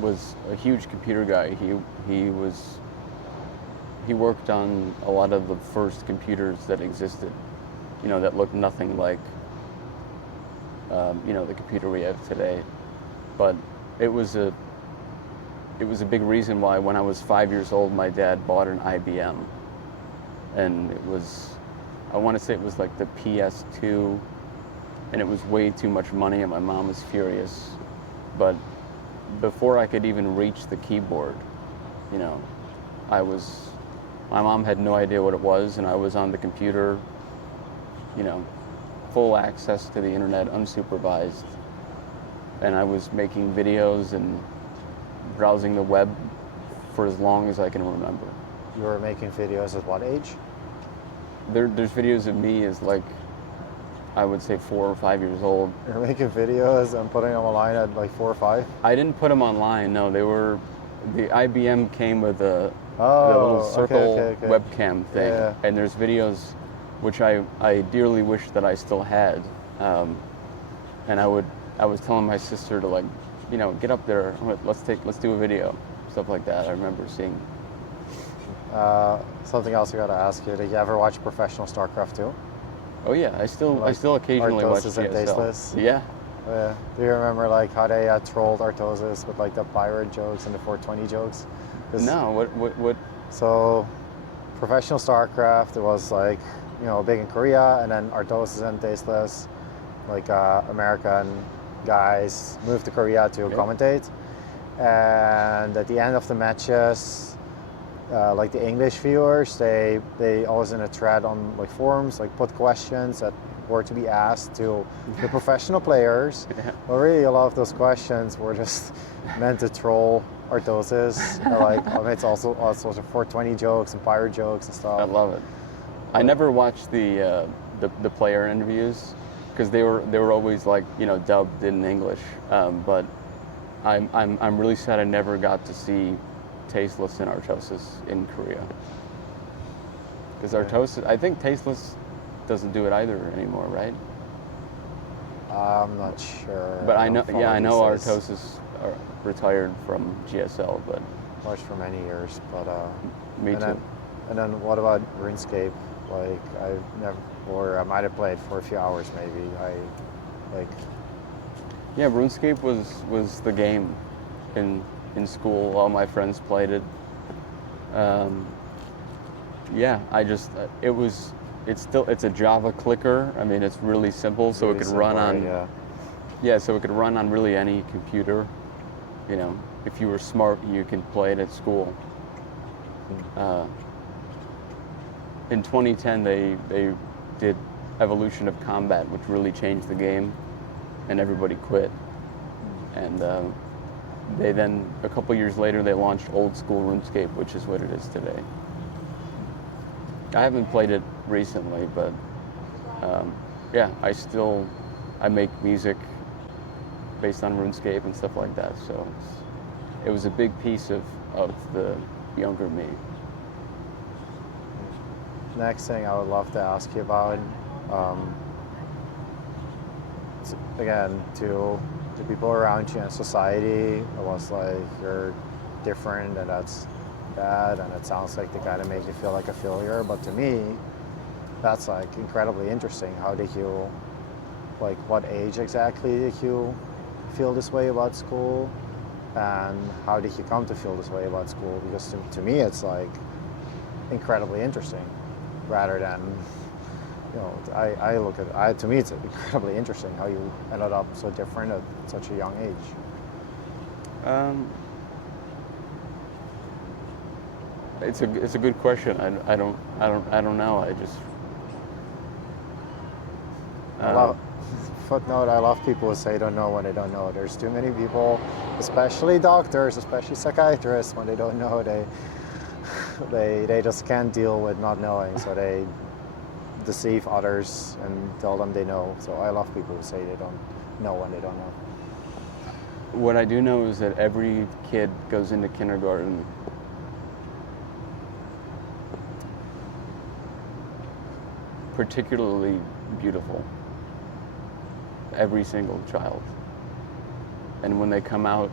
was a huge computer guy. He worked on a lot of the first computers that existed, that looked nothing like the computer we have today. But it was a big reason why when I was 5 years old, my dad bought an IBM, and it was I want to say it was like the PS2, and it was way too much money, and my mom was furious. But before I could even reach the keyboard, you know, my mom had no idea what it was, and I was on the computer, you know, full access to the internet, unsupervised, and I was making videos and browsing the web for as long as I can remember. You were making videos at what age? There's videos of me as like, I would say 4 or 5 years old. You're making videos and putting them online at like 4 or 5? I didn't put them online, no. The IBM came with the little circle webcam thing. Yeah. And there's videos which I dearly wish that I still had. And I was telling my sister to, like, you know, get up there, let's do a video, stuff like that. I remember seeing. Something else I gotta ask you, did you ever watch professional StarCraft 2? Oh yeah, I still occasionally watch Artosis and GSL. Tasteless? Yeah. Yeah. Do you remember like how they trolled Artosis with like the pirate jokes and the 420 jokes? No, what? So, professional StarCraft, it was like, you know, big in Korea, and then Artosis and Tasteless, like American guys moved to Korea to commentate. And at the end of the matches, like the English viewers, they always in a thread on like forums, like put questions that were to be asked to the professional players. Yeah. But really, a lot of those questions were just meant to troll Artosis. Like, I mean, it's also all sorts of 420 jokes and pirate jokes and stuff. I love it. I never watched the player interviews because they were always like, you know, dubbed in English. But I'm really sad I never got to see Tasteless and Artosis in Korea. Because Artosis, I think Tasteless doesn't do it either anymore, right? I'm not sure. But I know these days. Artosis retired from GSL, but Watched for many years, but me and too. And then what about RuneScape? Like I've never, or I might have played for a few hours maybe. Yeah, RuneScape was the game in school. All my friends played it. Yeah, it's a Java clicker. I mean, it's really simple, so really it could run on. Yeah. So it could run on really any computer. You know, if you were smart, you could play it at school. In 2010, they did Evolution of Combat, which really changed the game, and everybody quit. And they then, a couple years later, they launched old school RuneScape, which is what it is today. I haven't played it recently, but yeah, I make music based on RuneScape and stuff like that. So it was a big piece of the younger me. Next thing I would love to ask you about, again, to the people around you in society, it was like you're different and that's bad, and it sounds like they kind of make you feel like a failure. But to me, that's like incredibly interesting. How did you, like, what age exactly did you feel this way about school, and how did you come to feel this way about school? Because to me, it's like incredibly interesting, rather than, you know, to me, it's incredibly interesting how you ended up so different at such a young age. It's a good question. I don't know. I just Footnote, I love people who say don't know when they don't know. There's too many people, especially doctors, especially psychiatrists, when they don't know, they just can't deal with not knowing, so they deceive others and tell them they know. So I love people who say they don't know when they don't know. What I do know is that every kid goes into kindergarten particularly beautiful. Every single child. And when they come out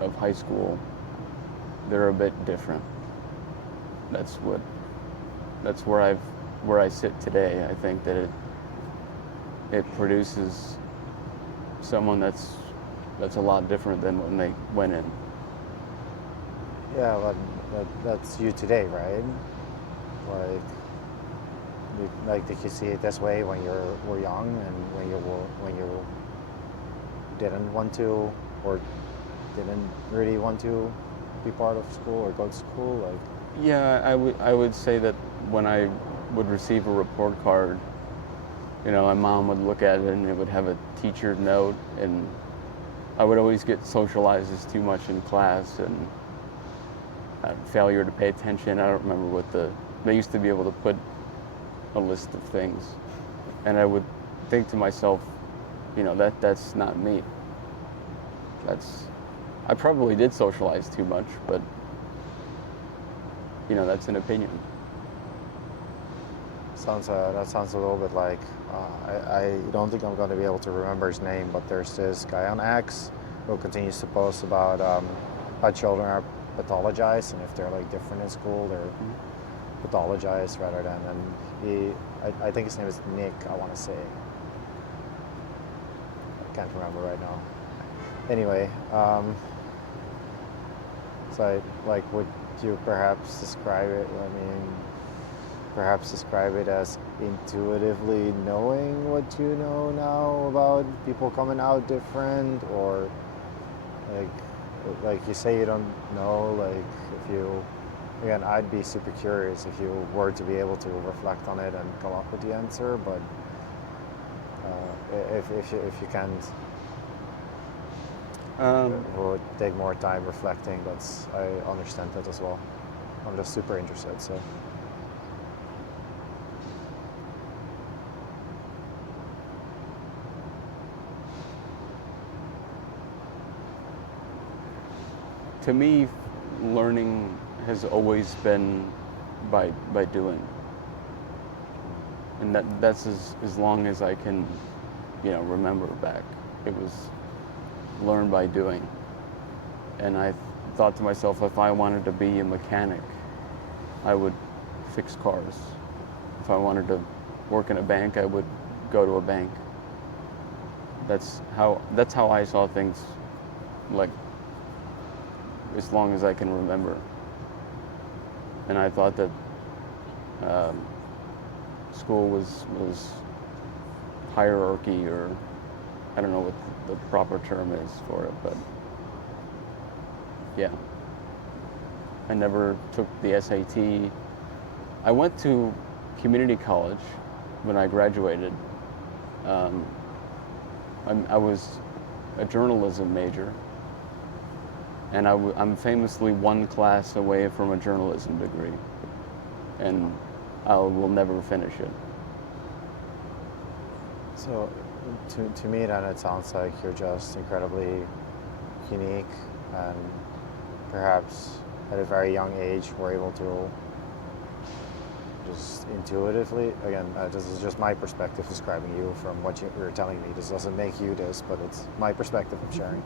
of high school, they're a bit different. That's where I sit today. I think that it produces someone that's a lot different than when they went in. Yeah, but that's you today, right? Like, like, did you see it this way when you were young, and when you didn't want to, or didn't really want to be part of school or go to school? Like, Yeah, I would say that when I would receive a report card, you know, my mom would look at it and it would have a teacher note, and I would always get socialized as too much in class, and failure to pay attention. I don't remember what they used to be able to put a list of things, and I would think to myself, you know, that's not me. I probably did socialize too much, but you know, that's an opinion. that sounds a little bit like, I don't think I'm going to be able to remember his name, but there's this guy on X who continues to post about how children are pathologized, and if they're like different in school, they're pathologized rather than. And I think his name is Nick, I want to say. I can't remember right now. Anyway, so like, would you perhaps describe it? I mean, perhaps describe it as intuitively knowing what you know now about people coming out different, or like you say you don't know, like, if you, again, I'd be super curious if you were to be able to reflect on it and come up with the answer, but if you can't, it would take more time reflecting. I understand that as well. I'm just super interested, so. To me, learning has always been by doing, and that's as long as I can, you know, remember back. It was learn by doing, and I thought to myself, if I wanted to be a mechanic, I would fix cars. If I wanted to work in a bank, I would go to a bank. That's how I saw things, like, as long as I can remember. And I thought that school was hierarchy, or I don't know what the proper term is for it, but yeah. I never took the SAT. I went to community college when I graduated. I was a journalism major, and I'm famously one class away from a journalism degree, and I will never finish it. So, to me then, it sounds like you're just incredibly unique, and perhaps at a very young age were able to just intuitively, again, this is just my perspective describing you from what you're telling me. This doesn't make you this, but it's my perspective I'm sharing.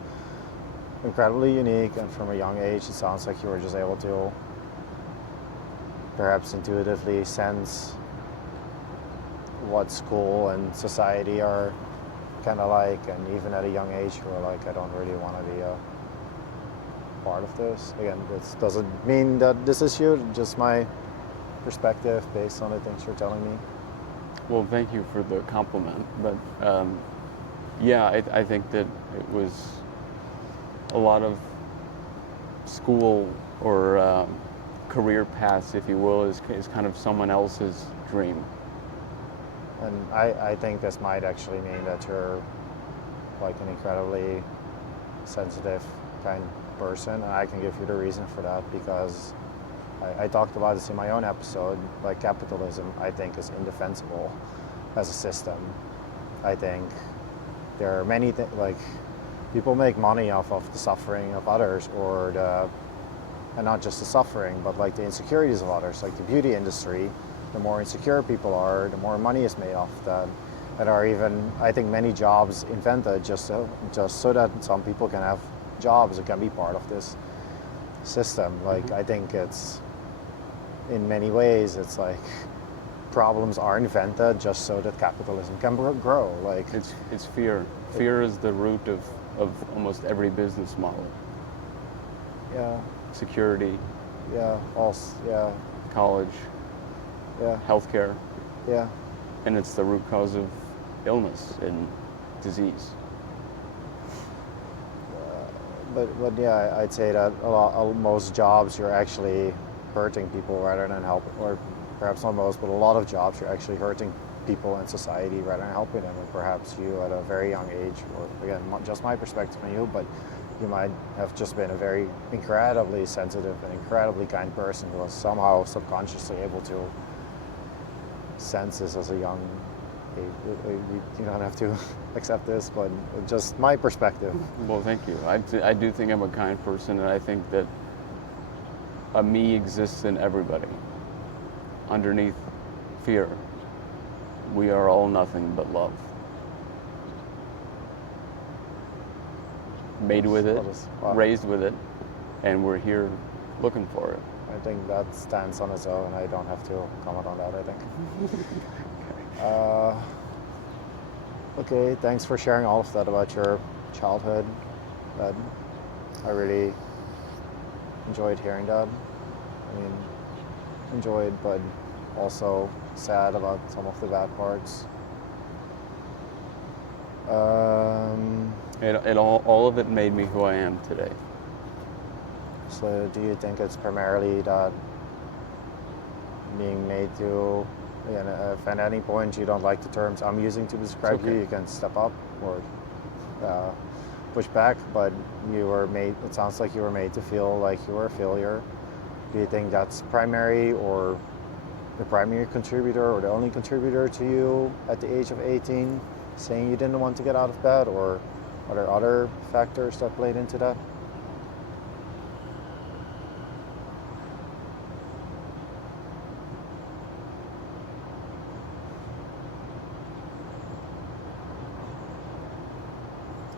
Incredibly unique, and from a young age it sounds like you were just able to perhaps intuitively sense what school and society are kind of like, and even at a young age you were like, I don't really want to be a part of this. Again, this doesn't mean that this is you, just my perspective based on the things you're telling me. Well, thank you for the compliment, but yeah, I think that it was a lot of school or career paths, if you will, is kind of someone else's dream. And I think this might actually mean that you're like an incredibly sensitive kind of person, and I can give you the reason for that, because I talked about this in my own episode. Like, capitalism, I think, is indefensible as a system. I think there are many things, like, people make money off of the suffering of others, and not just the suffering, but like the insecurities of others. Like the beauty industry, the more insecure people are, the more money is made off of that. And are even, I think, many jobs invented just so that some people can have jobs and can be part of this system. Like, I think it's, in many ways, it's like problems are invented just so that capitalism can grow. Like, it's fear. Fear is the root of almost every business model. Yeah. Security. Yeah. Also, yeah. College. Yeah. Healthcare. Yeah. And it's the root cause of illness and disease. But yeah, I'd say that most jobs you're actually hurting people rather than helping, or perhaps not most, but a lot of jobs you're actually hurting people in society rather than helping them. And perhaps you at a very young age, or again, just my perspective on you, but you might have just been a very incredibly sensitive and incredibly kind person who was somehow subconsciously able to sense this as a young age. You don't have to accept this, but just my perspective. Well, thank you. I do think I'm a kind person, and I think that a me exists in everybody. Underneath fear, we are all nothing but love. Made with it, raised with it, and we're here looking for it. I think that stands on its own. I don't have to comment on that, I think. Okay, thanks for sharing all of that about your childhood. I really enjoyed hearing that. I mean, enjoyed, but also sad about some of the bad parts. All of it made me who I am today. So do you think it's primarily that being made to, if at any point you don't like the terms I'm using to describe you, you can step up or push back, but it sounds like you were made to feel like you were a failure. Do you think that's primary, or the primary contributor, or the only contributor to you at the age of 18 saying you didn't want to get out of bed, or are there other factors that played into that?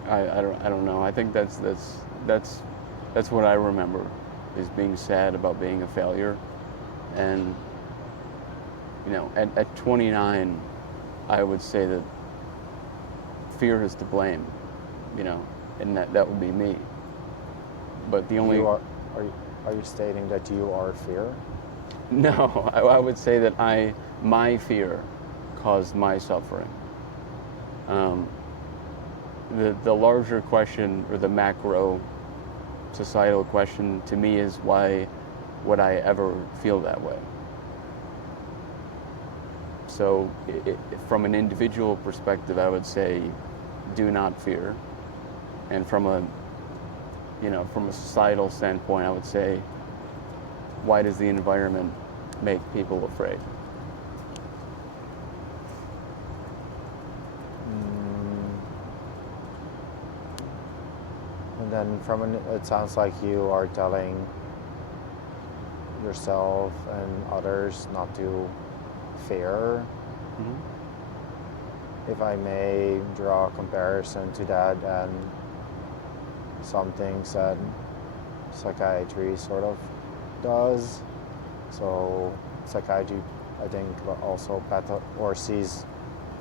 I don't know. I think that's what I remember, is being sad about being a failure. And at 29, I would say that fear is to blame, and that would be me. But the only are you stating that you are fear? No, I would say that my fear caused my suffering. The larger question, or the macro societal question to me, is why would I ever feel that way? So from an individual perspective, I would say do not fear. And from a societal standpoint, I would say, why does the environment make people afraid? And then it sounds like you are telling yourself and others not to fear. Mm-hmm. If I may draw a comparison to that and some things that psychiatry sort of does. So psychiatry, I think, also sees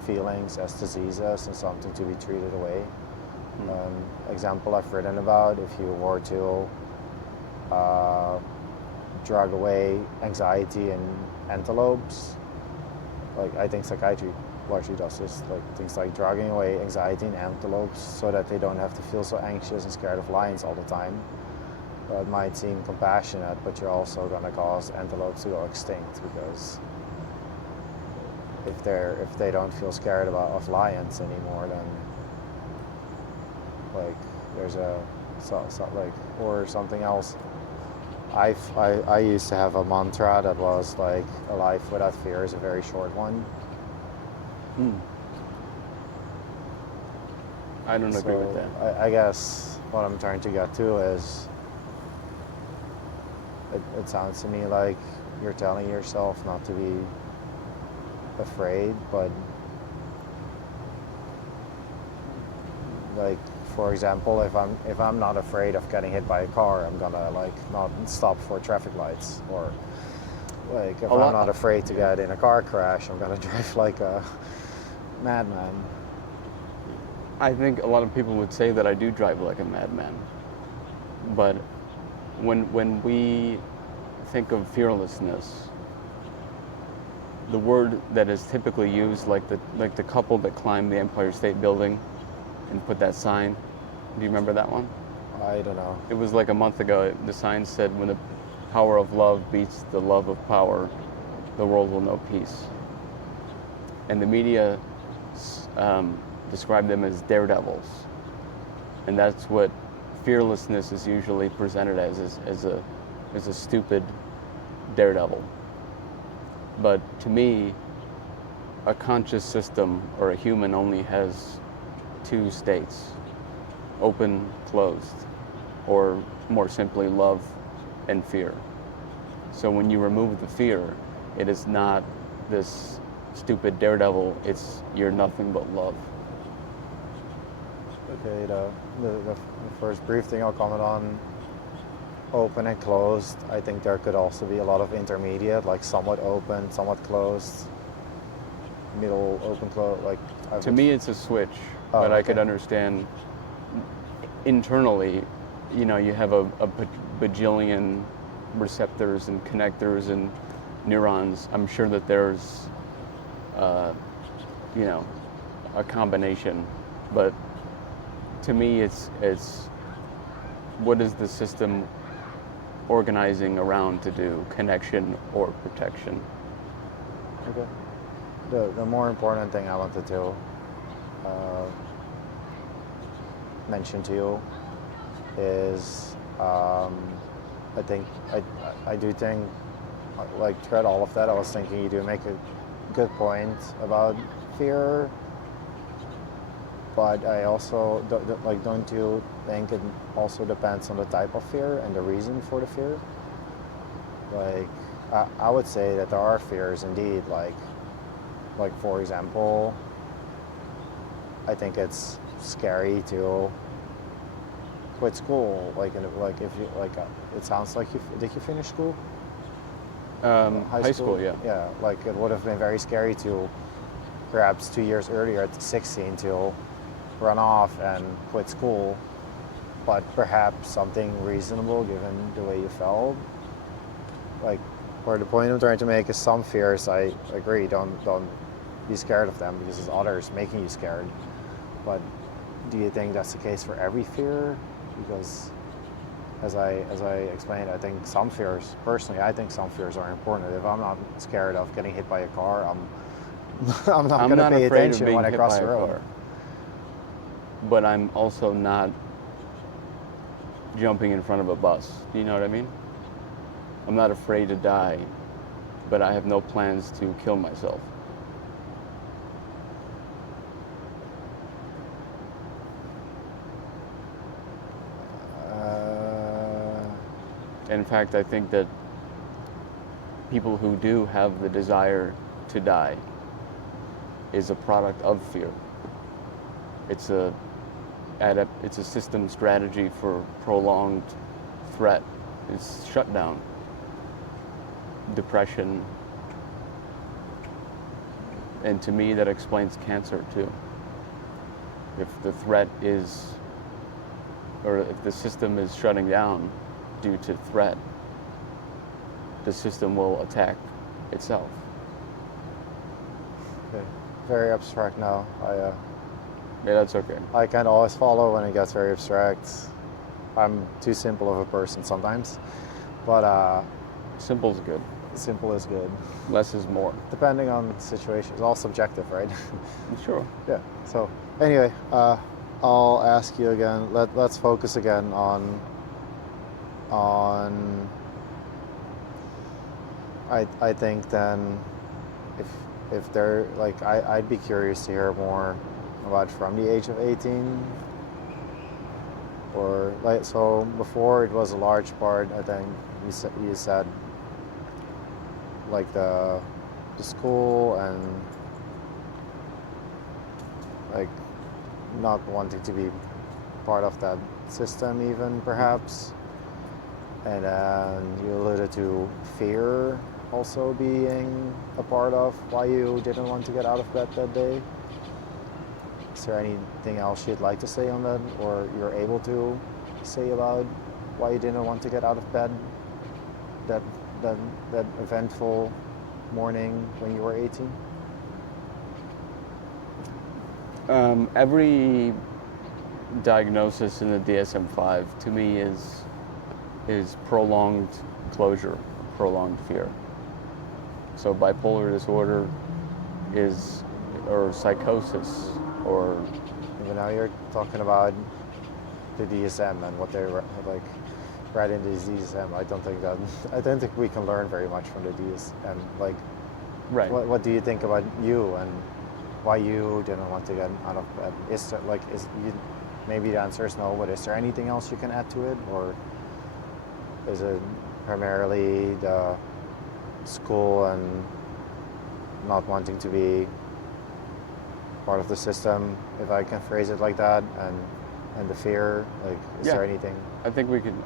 feelings as diseases and something to be treated away. Example I've written about, if you were to drug away anxiety in antelopes, like I think psychiatry largely does this, like things like drugging away anxiety in antelopes so that they don't have to feel so anxious and scared of lions all the time. It might seem compassionate, but you're also going to cause antelopes to go extinct, because if they don't feel scared of lions anymore, then like there's or something else. I used to have a mantra that was like, a life without fear is a very short one. I don't agree with that. I guess what I'm trying to get to is, it sounds to me like you're telling yourself not to be afraid, but like, for example, if I'm not afraid of getting hit by a car, I'm gonna not stop for traffic lights. Or like, if I'm not afraid to get in a car crash, I'm gonna drive like a madman. I think a lot of people would say that I do drive like a madman. But when we think of fearlessness, the word that is typically used, like the couple that climbed the Empire State Building and put that sign. Do you remember that one? I don't know. It was like a month ago. The sign said, "When the power of love beats the love of power, the world will know peace." And the media described them as daredevils, and that's what fearlessness is usually presented as a stupid daredevil. But to me, a conscious system or a human only has two states: open, closed, or more simply, love and fear. So when you remove the fear, it is not this stupid daredevil, it's you're nothing but love. Okay, the first brief thing I'll comment on, open and closed. I think there could also be a lot of intermediate, like somewhat open, somewhat closed, middle, open, closed. Like To me, it's a switch, Oh, but I okay. could understand internally, you know, you have a bajillion receptors and connectors and neurons. I'm sure that there's, you know, a combination, but to me, it's what is the system organizing around to do, connection or protection? Okay. The more important thing I wanted to mention to you is I think I do think, like, throughout all of that, I was thinking you do make a good point about fear, but I also don't you think it also depends on the type of fear and the reason for the fear? Like, I would say that there are fears indeed, like for example, I think it's scary to quit school. Like if you it sounds like did you finish school? High school, yeah. Yeah, like it would have been very scary to perhaps 2 years earlier at 16 to run off and quit school, but perhaps something reasonable given the way you felt. Like, or the point I'm trying to make is some fears, I agree, don't be scared of them because it's others making you scared. But do you think that's the case for every fear? Because as I explained, I think some fears, personally, I think some fears are important. If I'm not scared of getting hit by a car, I'm not going to pay afraid of attention being when I hit cross by the a road. car. But I'm also not jumping in front of a bus. Do you know what I mean? I'm not afraid to die, but I have no plans to kill myself. In fact, I think that people who do have the desire to die is a product of fear. It's a system strategy for prolonged threat. It's shutdown, depression, and to me that explains cancer too. If the threat is, or if the system is shutting down due to threat, the system will attack itself. Okay. Very abstract now. Yeah, that's okay. I can't always follow when it gets very abstract. I'm too simple of a person sometimes, but Simple's good. simple is good. Less is more. Depending on the situation, it's all subjective, right? Sure. Yeah. So anyway, I'll ask you again. Let's focus again on. I think then, if they're like, I'd be curious to hear more about from the age of 18, or like, so before it was a large part. I think you said like the school and like not wanting to be part of that system even perhaps, and then you alluded to fear also being a part of why you didn't want to get out of bed that day. Is there anything else you'd like to say on that, or you're able to say about why you didn't want to get out of bed that eventful morning when you were 18? Every diagnosis in the DSM-5 to me is prolonged closure, prolonged fear. So bipolar disorder or psychosis, or Even now you're talking about the DSM and what they like read in the DSM. I don't think we can learn very much from the DSM. Like, right. what do you think about you and why you didn't want to get out of bed? Maybe the answer is no, but is there anything else you can add to it, or is it primarily the school and not wanting to be part of the system, if I can phrase it like that, and the fear? Like, is there anything? I think we can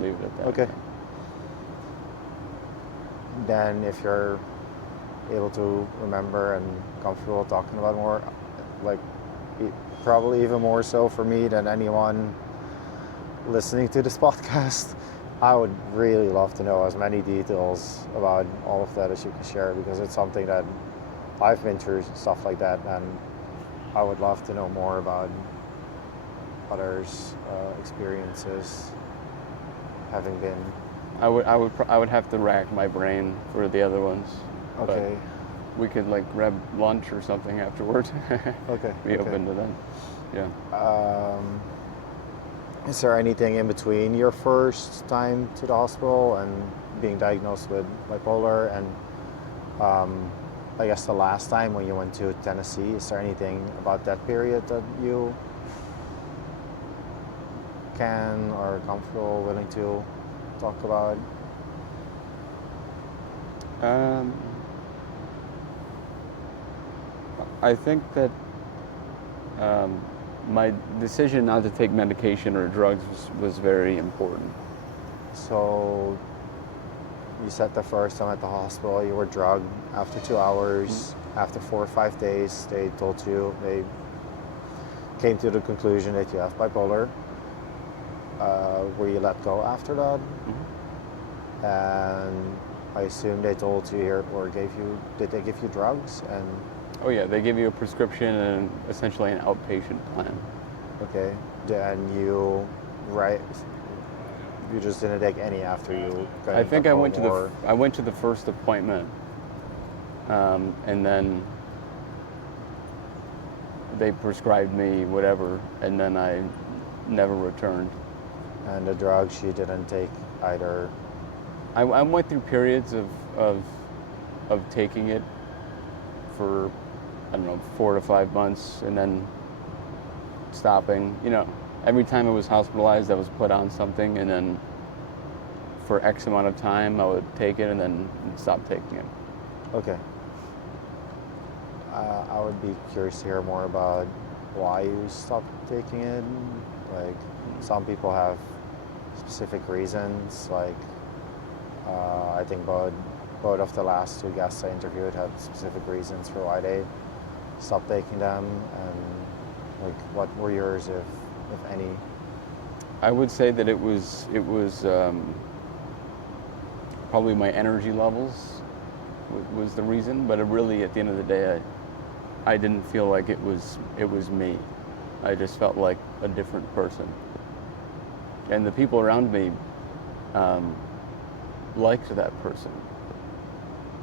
leave it at that. Okay. Then if you're able to remember and comfortable talking about more, like probably even more so for me than anyone listening to this podcast, I would really love to know as many details about all of that as you can share, because it's something that I've been through, stuff like that, and I would love to know more about others' experiences having been. I would have to rack my brain for the other ones. Okay. We could like grab lunch or something afterwards. Okay. Be open to that. Yeah. Is there anything in between your first time to the hospital and being diagnosed with bipolar and I guess the last time when you went to Tennessee, is there anything about that period that you can or are comfortable, willing to talk about? I think that my decision not to take medication or drugs was very important. So you said the first time at the hospital you were drugged after 2 hours. Mm-hmm. After 4 or 5 days, they came to the conclusion that you have bipolar. Were you let go after that? Mm-hmm. And I assume they told you here, or did they give you drugs? And oh yeah, they give you a prescription and essentially an outpatient plan. Okay, then you just didn't take any after you got I think I went to the first appointment, and then they prescribed me whatever, and then I never returned. And the drugs you didn't take either? I went through periods of taking it for, I don't know, 4 to 5 months, and then stopping. You know, every time I was hospitalized, I was put on something, and then for X amount of time, I would take it and then stop taking it. Okay. I would be curious to hear more about why you stopped taking it. Like, some people have specific reasons. Like, I think both of the last 2 guests I interviewed had specific reasons for why they stopped taking them. And like, what were yours, if any? I would say that it was probably my energy levels was the reason, but it really, at the end of the day, I didn't feel like it was me. I just felt like a different person, and the people around me liked that person.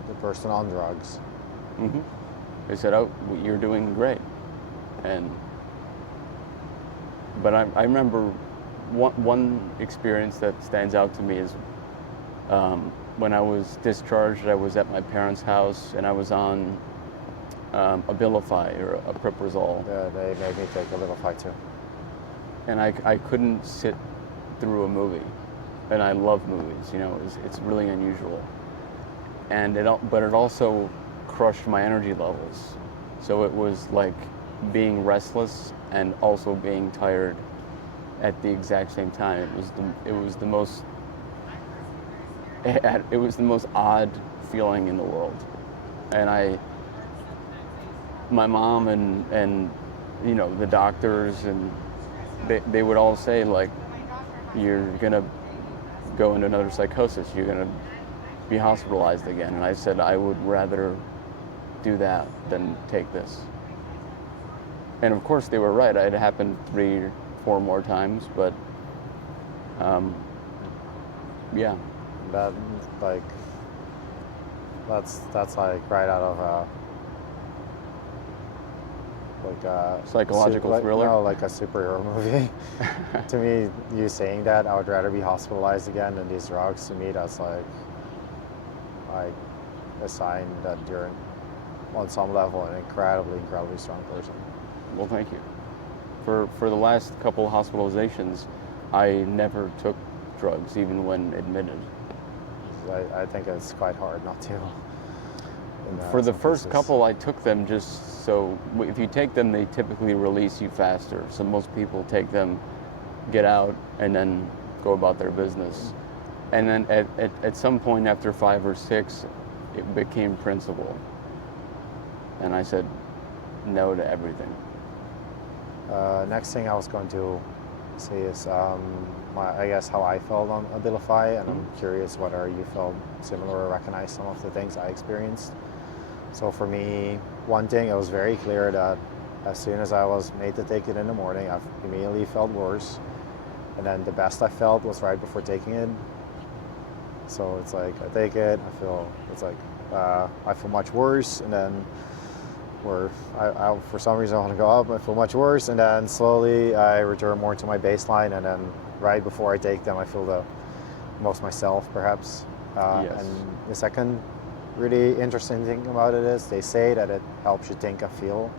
The person on drugs. Mm-hmm. They said, "Oh, you're doing great," but I remember one experience that stands out to me is when I was discharged. I was at my parents' house, and I was on Abilify, or a Priprazole. Yeah, they made me take Abilify too. And I couldn't sit through a movie, and I love movies. You know, it's really unusual. And it also crushed my energy levels. So it was like being restless and also being tired at the exact same time. It was the most odd feeling in the world. And my mom and you know, the doctors, and they would all say, like, you're gonna go into another psychosis. You're gonna be hospitalized again. And I said I would rather do that than take this. And of course they were right. It happened 3 or 4 more times, but yeah. That like that's like right out of like a Psychological thriller? No, like a superhero movie. To me, you saying that, I would rather be hospitalized again than these drugs. To me, that's like a sign that you're on some level an incredibly strong person. Well, thank you. For the last couple of hospitalizations, I never took drugs, even when admitted. I think it's quite hard not to. For the first couple, I took them just so, if you take them, they typically release you faster. So most people take them, get out, and then go about their business. And then at some point after 5 or 6, it became principle. And I said no to everything. Next thing I was going to say is, I guess, how I felt on Abilify, and I'm curious whether you felt similar or recognize some of the things I experienced. So for me, one thing, it was very clear that as soon as I was made to take it in the morning, I immediately felt worse. And then the best I felt was right before taking it. So it's like, I take it, I feel, it's like, I feel much worse, and then I for some reason I want to go up, I feel much worse, and then slowly I return more to my baseline, and then right before I take them, I feel the most myself, perhaps. Yes. And the second really interesting thing about it is they say that it helps you think and feel.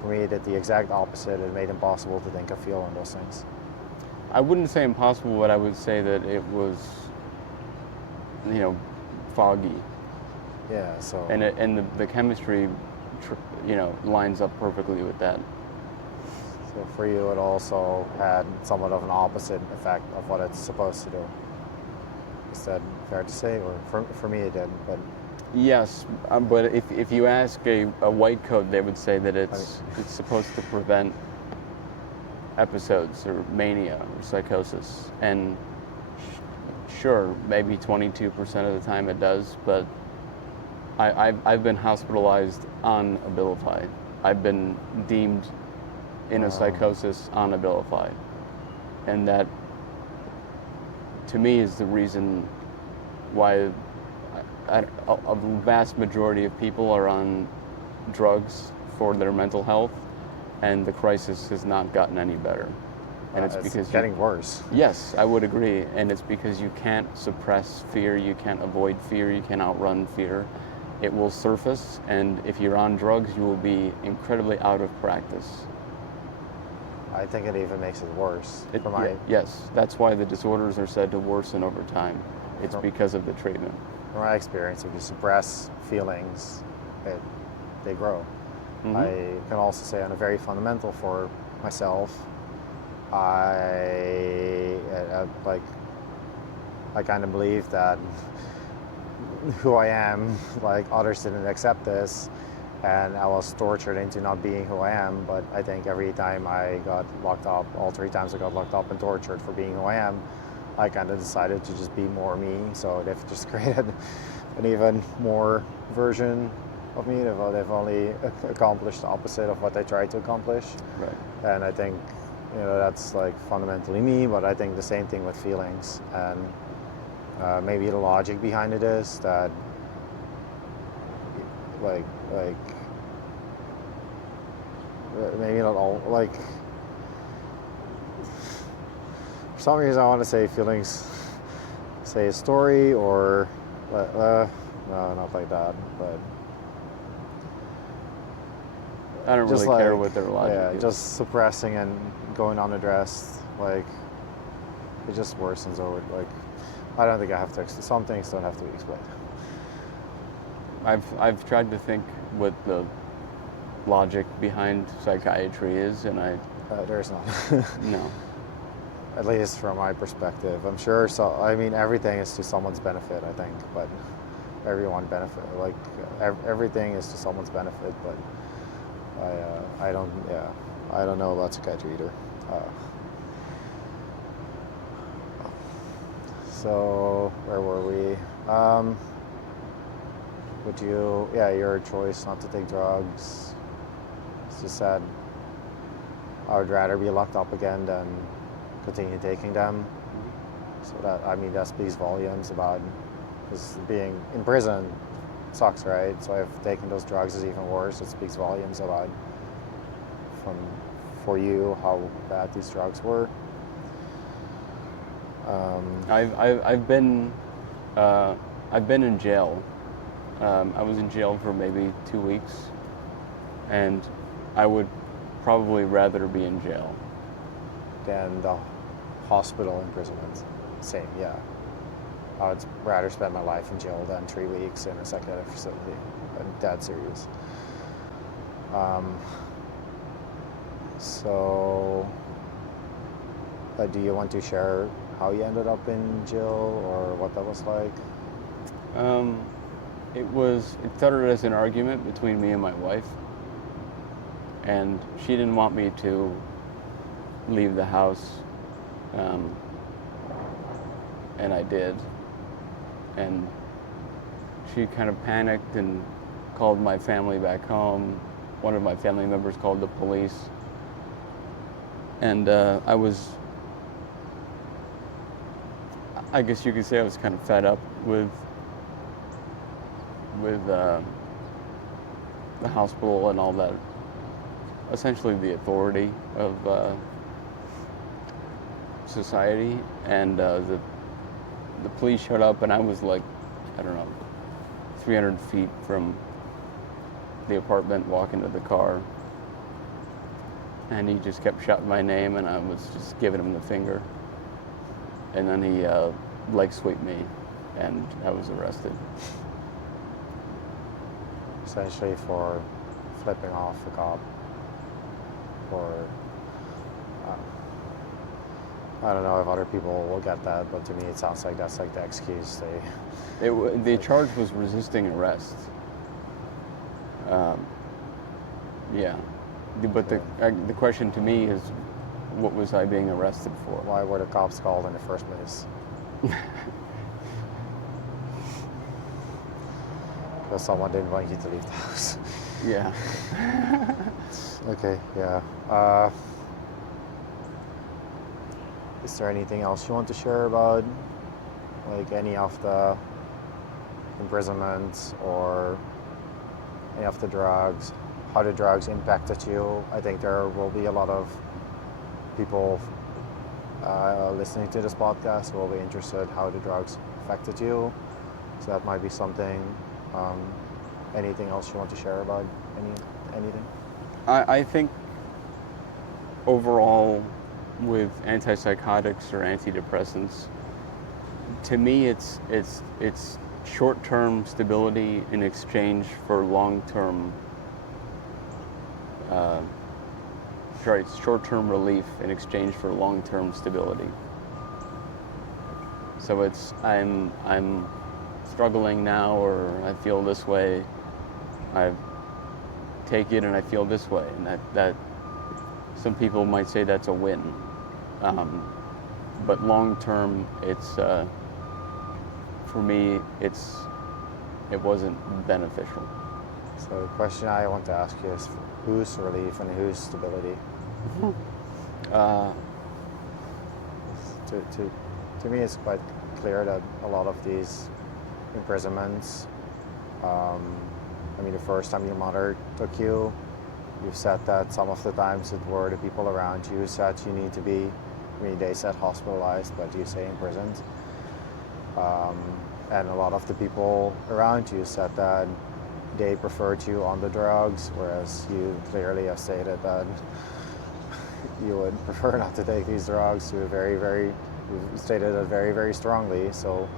For me, it did the exact opposite. It made it impossible to think and feel on those things. I wouldn't say impossible, but I would say that it was, foggy. Yeah. So. And the chemistry, lines up perfectly with that. So for you, it also had somewhat of an opposite effect of what it's supposed to do. Is that fair to say? Or for me, it did, but. Yes, but if you ask a white coat, they would say that it's supposed to prevent episodes or mania or psychosis. And sure, maybe 22% of the time it does, but I've been hospitalized on Abilify. I've been deemed in a psychosis on Abilify. And that, to me, is the reason why a vast majority of people are on drugs for their mental health, and the crisis has not gotten any better. And it's because getting worse. Yes, I would agree. And it's because you can't suppress fear, you can't avoid fear, you can't outrun fear. It will surface, and if you're on drugs, you will be incredibly out of practice. I think it even makes it worse. Yes, that's why the disorders are said to worsen over time. It's because of the treatment. From my experience, if you suppress feelings, they grow. Mm-hmm. I can also say on a very fundamental for myself, I kind of believe that who I am, like others didn't accept this, and I was tortured into not being who I am. But I think every time I got locked up, all 3 times I got locked up and tortured for being who I am, I kind of decided to just be more me. So they've just created an even more version of me. They've only accomplished the opposite of what they tried to accomplish. Right. And I think that's like fundamentally me. But I think the same thing with feelings, and maybe the logic behind it is that like maybe not all, like for some reason I want to say feelings say a story, or no, not like that, but I don't really care what their logic is. Just suppressing and going unaddressed, like it just worsens over. Like I don't think I have to. Some things don't have to be explained. I've tried to think what the logic behind psychiatry is, and there's not. No. At least from my perspective, I'm sure. So I mean, everything is to someone's benefit, I think, but everyone benefit. Like everything is to someone's benefit, but I don't know about psychiatry either. So where were we? Would you, yeah, your choice not to take drugs, as you said, I would rather be locked up again than continue taking them. So that, I mean, that speaks volumes about, because being in prison sucks, right? So if taking those drugs is even worse, it speaks volumes about, for you, how bad these drugs were. I've been in jail. I was in jail for maybe 2 weeks, and I would probably rather be in jail Than the hospital imprisonment. Same, yeah. I would rather spend my life in jail than 3 weeks in a psychiatric facility. I'm dead serious. So, do you want to share how you ended up in jail or what that was like? It started as an argument between me and my wife, and she didn't want me to leave the house, and I did, and she kind of panicked and called my family back home. One of my family members called the police, and I guess you could say I was kind of fed up with the hospital and all that, essentially the authority of society, and the police showed up, and I was like, I don't know, 300 feet from the apartment, walking to the car, and he just kept shouting my name, and I was just giving him the finger, and then he leg sweeped me, and I was arrested. Essentially for flipping off a cop, or I don't know if other people will get that, but to me it sounds like that's like the excuse The charge was resisting arrest. Yeah, but the question to me is, what was I being arrested for? Why were the cops called in the first place? Because someone didn't want you to leave the house. Yeah. Okay, yeah. Is there anything else you want to share about, like, any of the imprisonments or any of the drugs, how the drugs impacted you? I think there will be a lot of people listening to this podcast who will be interested how the drugs affected you. So that might be something. Anything else you want to share about anything? I think overall, with antipsychotics or antidepressants, to me it's short-term stability in exchange for long-term short-term relief in exchange for long-term stability. So it's I'm struggling now, or I feel this way, I take it and I feel this way, and that some people might say that's a win, but long term, it's for me, it wasn't beneficial. So the question I want to ask you is, whose relief and whose stability? To me, it's quite clear that a lot of these imprisonments, I mean, the first time your mother took you, you've said that some of the times it were the people around you who said you need to be, I mean, they said hospitalized, but you say imprisoned. And a lot of the people around you said that they preferred you on the drugs, whereas you clearly have stated that you would prefer not to take these drugs. You stated it very, very strongly. So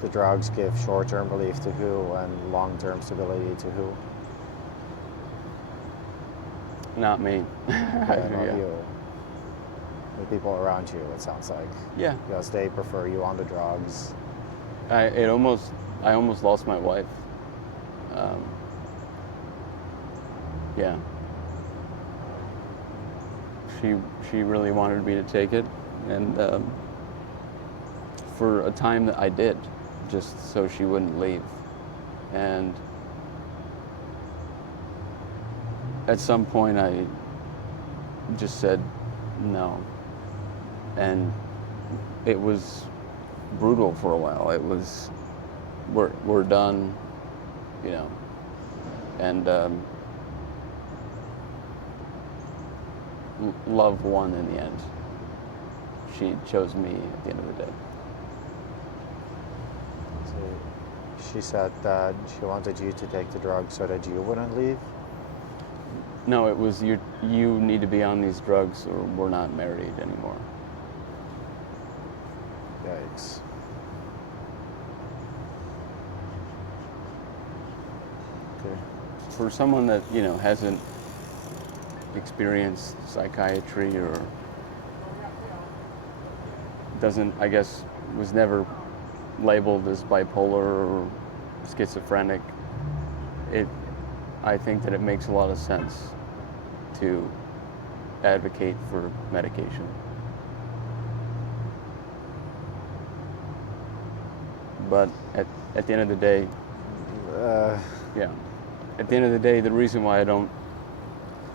the drugs give short-term relief to who and long-term stability to who? Not me. Yeah, not Yeah. you. The people around you, it sounds like. Yeah. Because they prefer you on the drugs. I almost lost my wife. Yeah. She really wanted me to take it, and for a time that I did, just so she wouldn't leave. And at some point I just said no. And it was brutal for a while. It was, we're done, you know. And love won in the end. She chose me at the end of the day. So she said that she wanted you to take the drug so that you wouldn't leave? No, it was you need to be on these drugs or we're not married anymore. Yikes. Okay. For someone that, you know, hasn't experienced psychiatry or doesn't, I guess, was never labeled as bipolar or schizophrenic, I think that it makes a lot of sense to advocate for medication. But at the end of the day, yeah, at the end of the day, the reason why I don't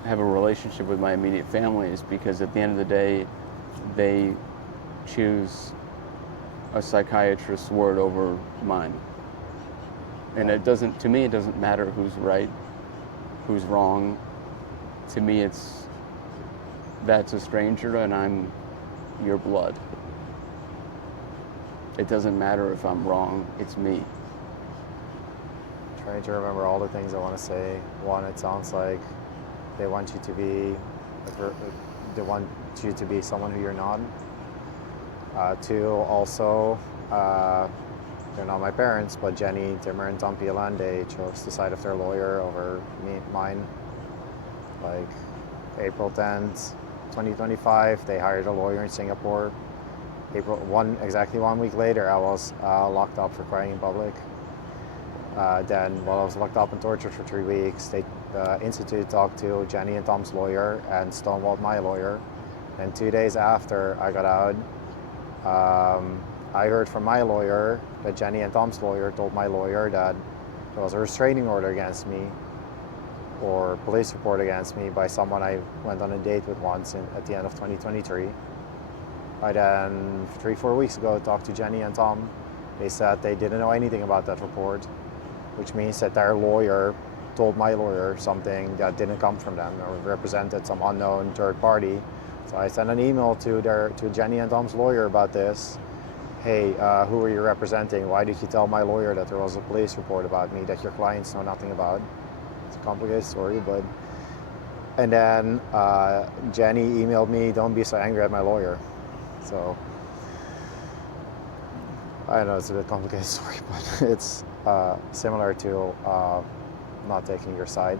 have a relationship with my immediate family is because at the end of the day, they choose a psychiatrist's word over mine. And it doesn't, to me, it doesn't matter who's right, who's wrong. To me, that's a stranger and I'm your blood. It doesn't matter if I'm wrong, it's me. Trying to remember all the things I want to say. One, it sounds like they want you to be, someone who you're not. Two, also, they're not my parents, but Jenny, Timmer, and Tom Pielan, they chose the side of their lawyer over mine. Like April 10th, 2025, they hired a lawyer in Singapore. Exactly 1 week later, I was locked up for crying in public. Then, while I was locked up and tortured for 3 weeks, the Institute talked to Jenny and Tom's lawyer and stonewalled my lawyer. And 2 days after I got out, I heard from my lawyer that Jenny and Tom's lawyer told my lawyer that there was a restraining order against me or police report against me by someone I went on a date with once at the end of 2023. I then, 3-4 weeks ago, talked to Jenny and Tom. They said they didn't know anything about that report, which means that their lawyer told my lawyer something that didn't come from them or represented some unknown third party. So I sent an email to Jenny and Tom's lawyer about this. Hey, who are you representing? Why did you tell my lawyer that there was a police report about me that your clients know nothing about? It's a complicated story, but... And then Jenny emailed me, don't be so angry at my lawyer. So, I know it's a bit complicated story, but it's similar to not taking your side.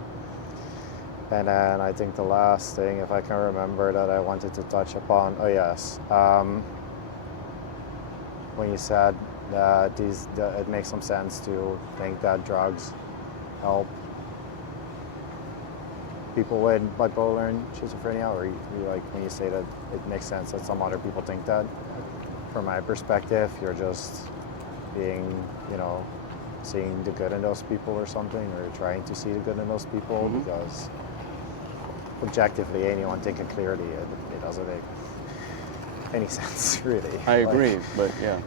And then I think the last thing, if I can remember, that I wanted to touch upon, when you said that it makes some sense to think that drugs help people with bipolar and schizophrenia, or you like when you say that it makes sense that some other people think that. From my perspective, you're just being, seeing the good in those people or something, or trying to see the good in those people, because objectively, anyone thinking clearly, it doesn't make any sense, really. I agree, but yeah.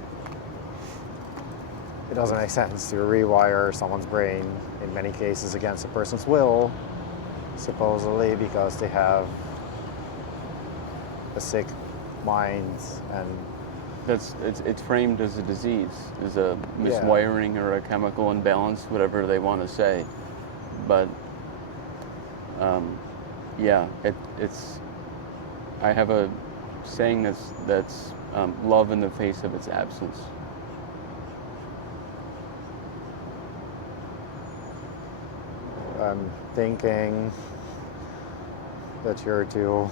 It doesn't make sense to rewire someone's brain, in many cases against a person's will, supposedly because they have a sick mind, and it's framed as a disease, as a miswiring or a chemical imbalance, whatever they want to say. But it's I have a saying that's love in the face of its absence. I'm thinking that you're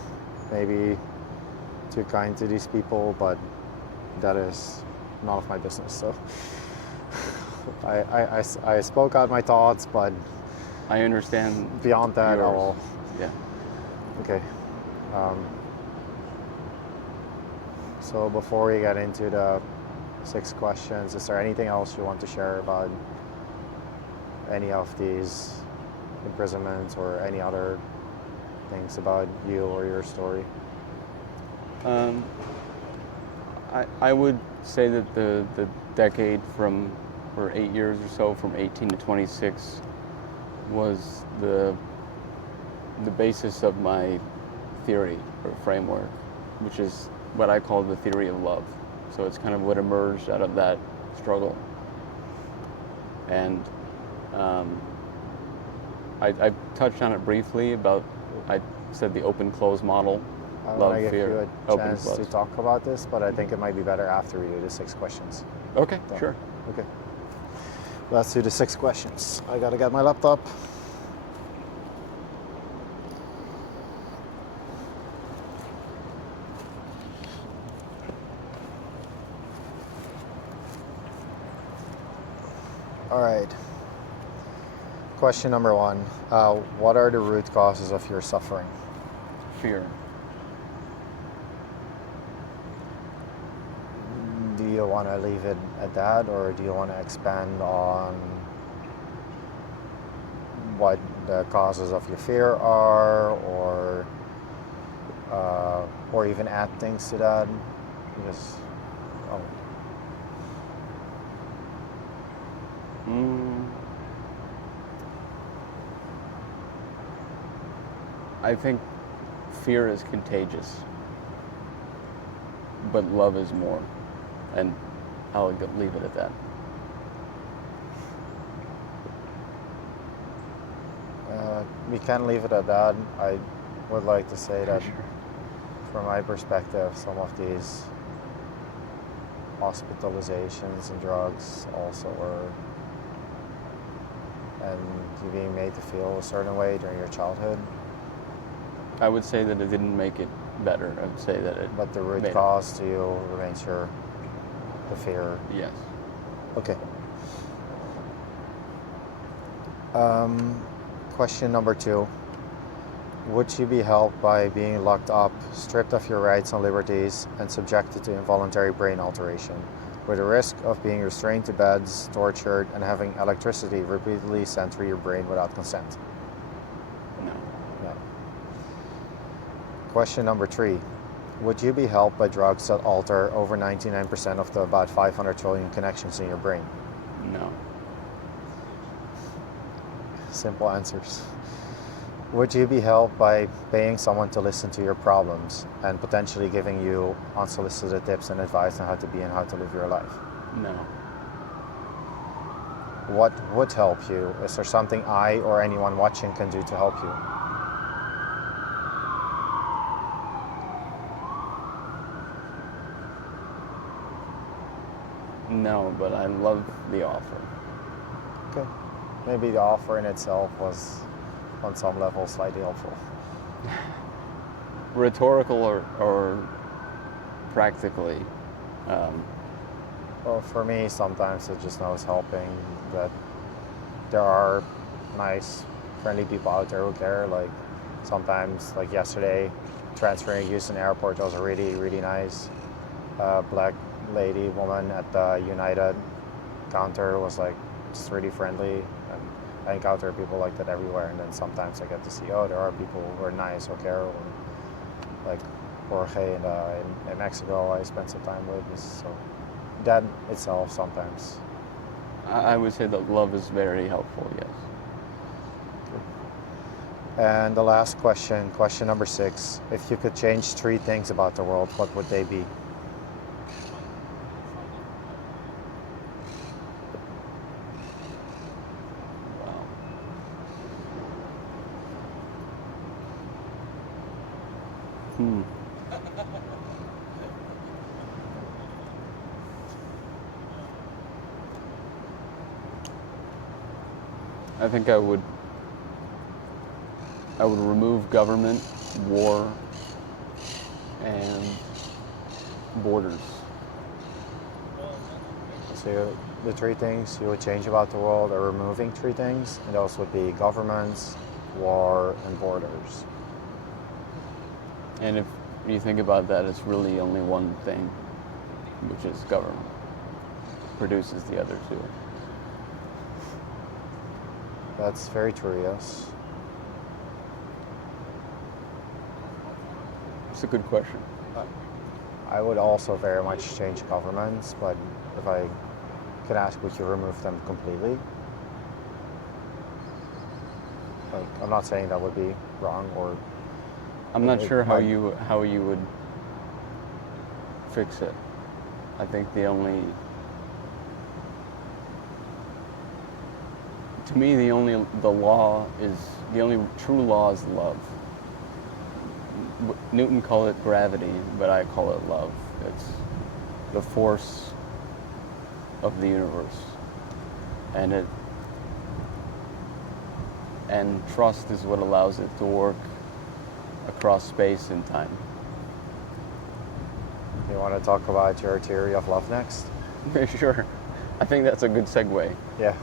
maybe too kind to these people, but that is none of my business. So I spoke out my thoughts, but I understand. Beyond that, yours. I will. Yeah. Okay. So before we get into the 6 questions, is there anything else you want to share about any of these imprisonments or any other things about you or your story? I would say that the decade or 8 years or so, from 18 to 26, was the basis of my theory or framework, which is what I call the theory of love. So it's kind of what emerged out of that struggle. And I touched on it briefly about, I said the open-close model. I Love, want to give fear, you a open, chance close. to talk about this, but I think it might be better after we do the 6 questions. Okay, So, sure. Okay. Let's do the 6 questions. I gotta get my laptop. All right. Question number 1. What are the root causes of your suffering? Fear. Do you want to leave it at that, or do you want to expand on what the causes of your fear are, or even add things to that? Because, I think fear is contagious, but love is more. And I'll leave it at that. we can leave it at that. I would like to say that, from my perspective, some of these hospitalizations and drugs also were, and you being made to feel a certain way during your childhood. I would say that it didn't make it better. I would say that it. But the root made cause to you remains the fear. Yes. Okay. Question number 2. Would you be helped by being locked up, stripped of your rights and liberties, and subjected to involuntary brain alteration, with the risk of being restrained to beds, tortured, and having electricity repeatedly sent through your brain without consent? No. No. Question number 3. Would you be helped by drugs that alter over 99% of the about 500 trillion connections in your brain? No. Simple answers. Would you be helped by paying someone to listen to your problems and potentially giving you unsolicited tips and advice on how to be and how to live your life? No. What would help you? Is there something I or anyone watching can do to help you? No, but I love the offer. Okay. Maybe the offer in itself was, on some level, slightly helpful. Rhetorical or practically? Well, for me, sometimes it just knows helping, that there are nice, friendly people out there who care. Like, sometimes, like yesterday, transferring Houston Airport was a really, really nice black woman at the United counter was like just really friendly, and I encounter people like that everywhere. And then sometimes I get to see, there are people who are nice or care, like Jorge in Mexico I spent some time with. So that itself sometimes. I would say that love is very helpful, yes. And the last question, question number 6. If you could change 3 things about the world, what would they be? I think I would remove government, war, and borders. So the 3 things you would change about the world are removing 3 things, and those would be governments, war, and borders. And if you think about that, it's really only one thing, which is government. Produces the other 2. That's very true, yes. It's a good question. I would also very much change governments, but if I could ask, would you remove them completely? Like, I'm not saying that would be wrong, or I'm not it sure how might- you would fix it. I think to me the only true law is love. Newton called it gravity, but I call it love. It's the force of the universe, and trust is what allows it to work across space and time. You want to talk about your theory of love next? Sure. I think that's a good segue. Yeah.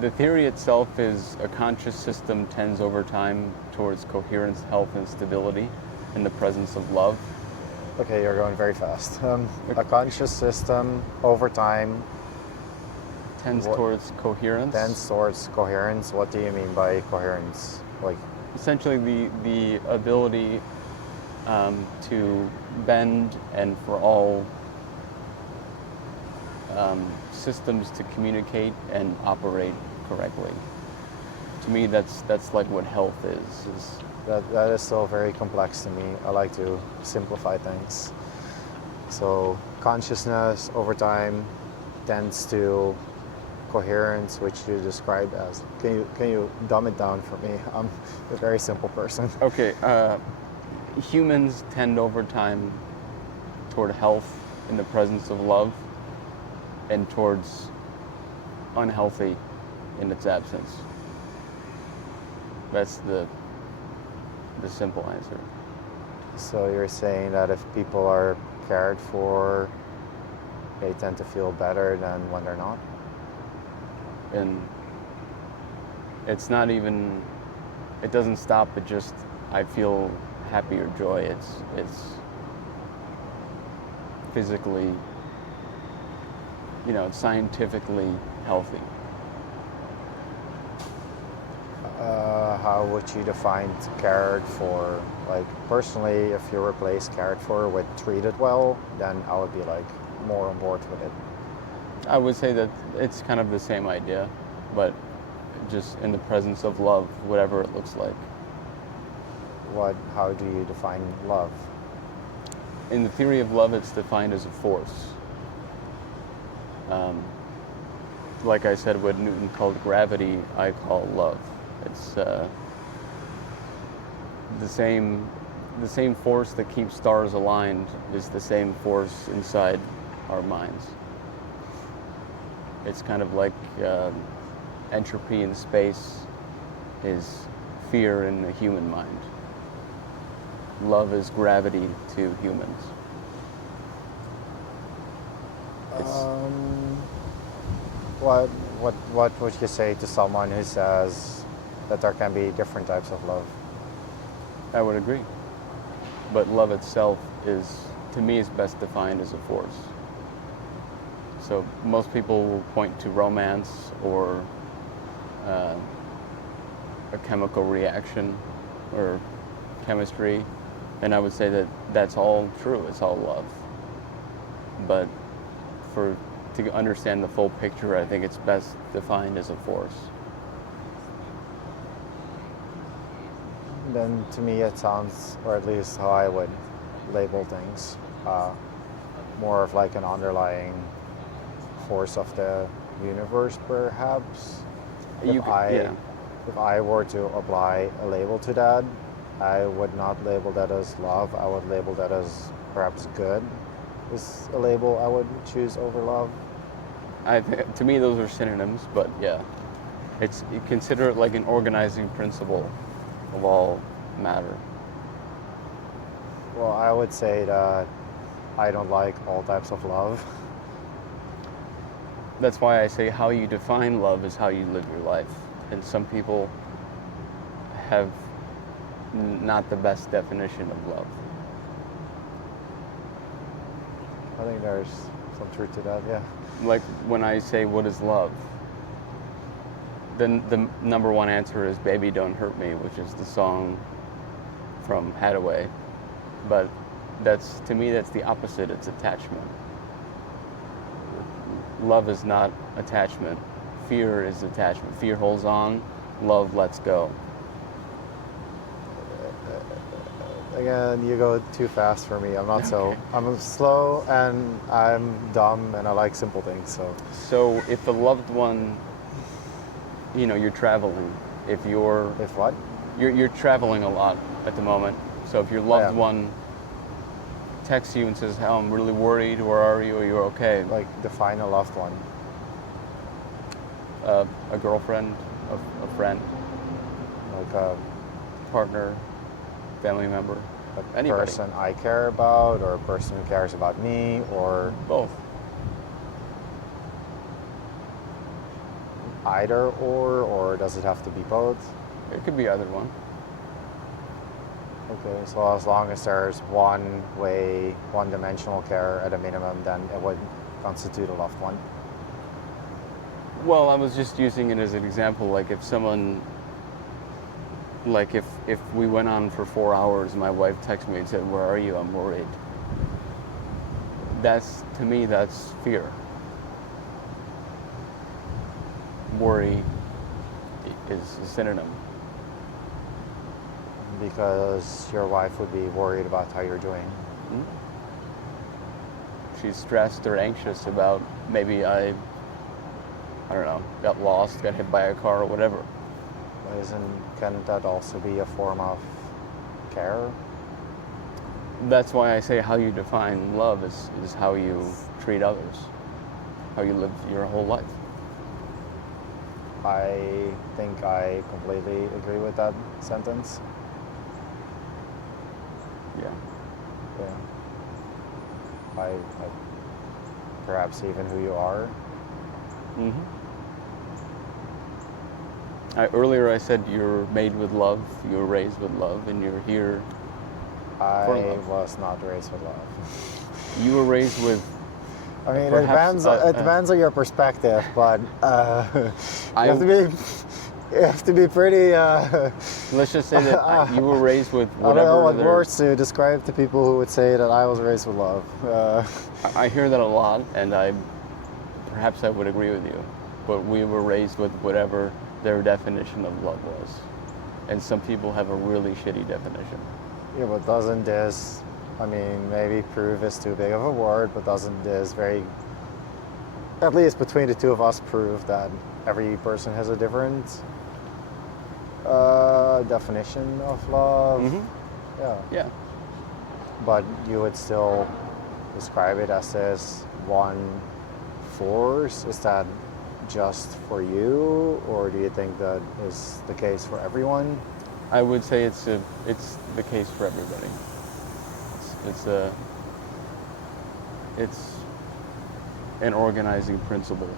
The theory itself is a conscious system tends over time towards coherence, health, and stability in the presence of love. Okay, you're going very fast. A conscious system over time Tends towards coherence. tends towards coherence. What do you mean by coherence? Like, Essentially the ability to bend and for all systems to communicate and operate correctly. To me, that's like what health is. that is still very complex to me. I like to simplify things. So consciousness over time tends to coherence, which you described as. Can you dumb it down for me? I'm a very simple person. Okay, humans tend over time toward health in the presence of love and towards unhealthy in its absence. That's the simple answer. So you're saying that if people are cared for, they tend to feel better than when they're not? And it's not even, it doesn't stop at just I feel happy or joy. It's physically, it's scientifically healthy. How would you define cared for? Like, personally, if you replace cared for with treated well, then I would be like more on board with it. I would say that it's kind of the same idea, but just in the presence of love, whatever it looks like. How do you define love? In the theory of love, it's defined as a force. Like I said, what Newton called gravity, I call love. It's the same force that keeps stars aligned is the same force inside our minds. It's kind of like entropy in space is fear in the human mind. Love is gravity to humans. What would you say to someone who says that there can be different types of love? I would agree. But love itself to me, is best defined as a force. So most people will point to romance or a chemical reaction or chemistry, and I would say that that's all true. It's all love. But to understand the full picture, I think it's best defined as a force. Then to me it sounds, or at least how I would label things, more of like an underlying force of the universe, perhaps. If I were to apply a label to that, I would not label that as love. I would label that as perhaps good is a label I would choose over love. To me, those are synonyms, but yeah, you consider it like an organizing principle of all matter. Well, I would say that I don't like all types of love. That's why I say how you define love is how you live your life. And some people have not the best definition of love. I think there's some truth to that, yeah. Like when I say, what is love? the number one answer is "Baby Don't Hurt Me," which is the song from Hadaway. But to me, that's the opposite. It's attachment. Love is not attachment. Fear is attachment. Fear holds on. Love lets go. Again, you go too fast for me. I'm not so. Okay. I'm slow and I'm dumb and I like simple things. So if the loved one, you're traveling. If what? You're traveling a lot at the moment. So if your loved Yeah. one texts you and says, "Oh, I'm really worried. Where are you? Are you okay?" Like define a loved one. A girlfriend, a friend, Like a partner, family member, anybody. person I care about, or a person who cares about me, or Both. either or does it have to be both? It could be either one. Okay, so as long as there's one-dimensional care at a minimum, then it would constitute a loved one. Well, I was just using it as an example. Like if someone, if we went on for 4 hours, my wife texted me and said, "Where are you? I'm worried." To me, that's fear. Worry is a synonym. Because your wife would be worried about how you're doing. She's stressed or anxious about maybe I don't know, got lost, got hit by a car or whatever. Can't that also be a form of care? That's why I say how you define love is how you treat others, how you live your whole life. I think I completely agree with that sentence. Yeah. Yeah. I perhaps even who you are. Mm-hmm. Earlier I said you're made with love, you're raised with love, and you're here for I love. was not raised with love. You were raised with... I mean, Perhaps, it depends on your perspective, but you have to be pretty. Let's just say that you were raised with I don't know what whatever... words to describe to people who would say that I was raised with love. I hear that a lot, and perhaps I would agree with you, but we were raised with whatever their definition of love was. And some people have a really shitty definition. Yeah, but doesn't this, I mean, maybe prove is too big of a word, but doesn't this at least between the two of us, prove that every person has a different definition of love? Mm-hmm. Yeah. But you would still describe it as this one force? Is that just for you, or do you think that is the case for everyone? I would say it's the case for everybody. It's an organizing principle.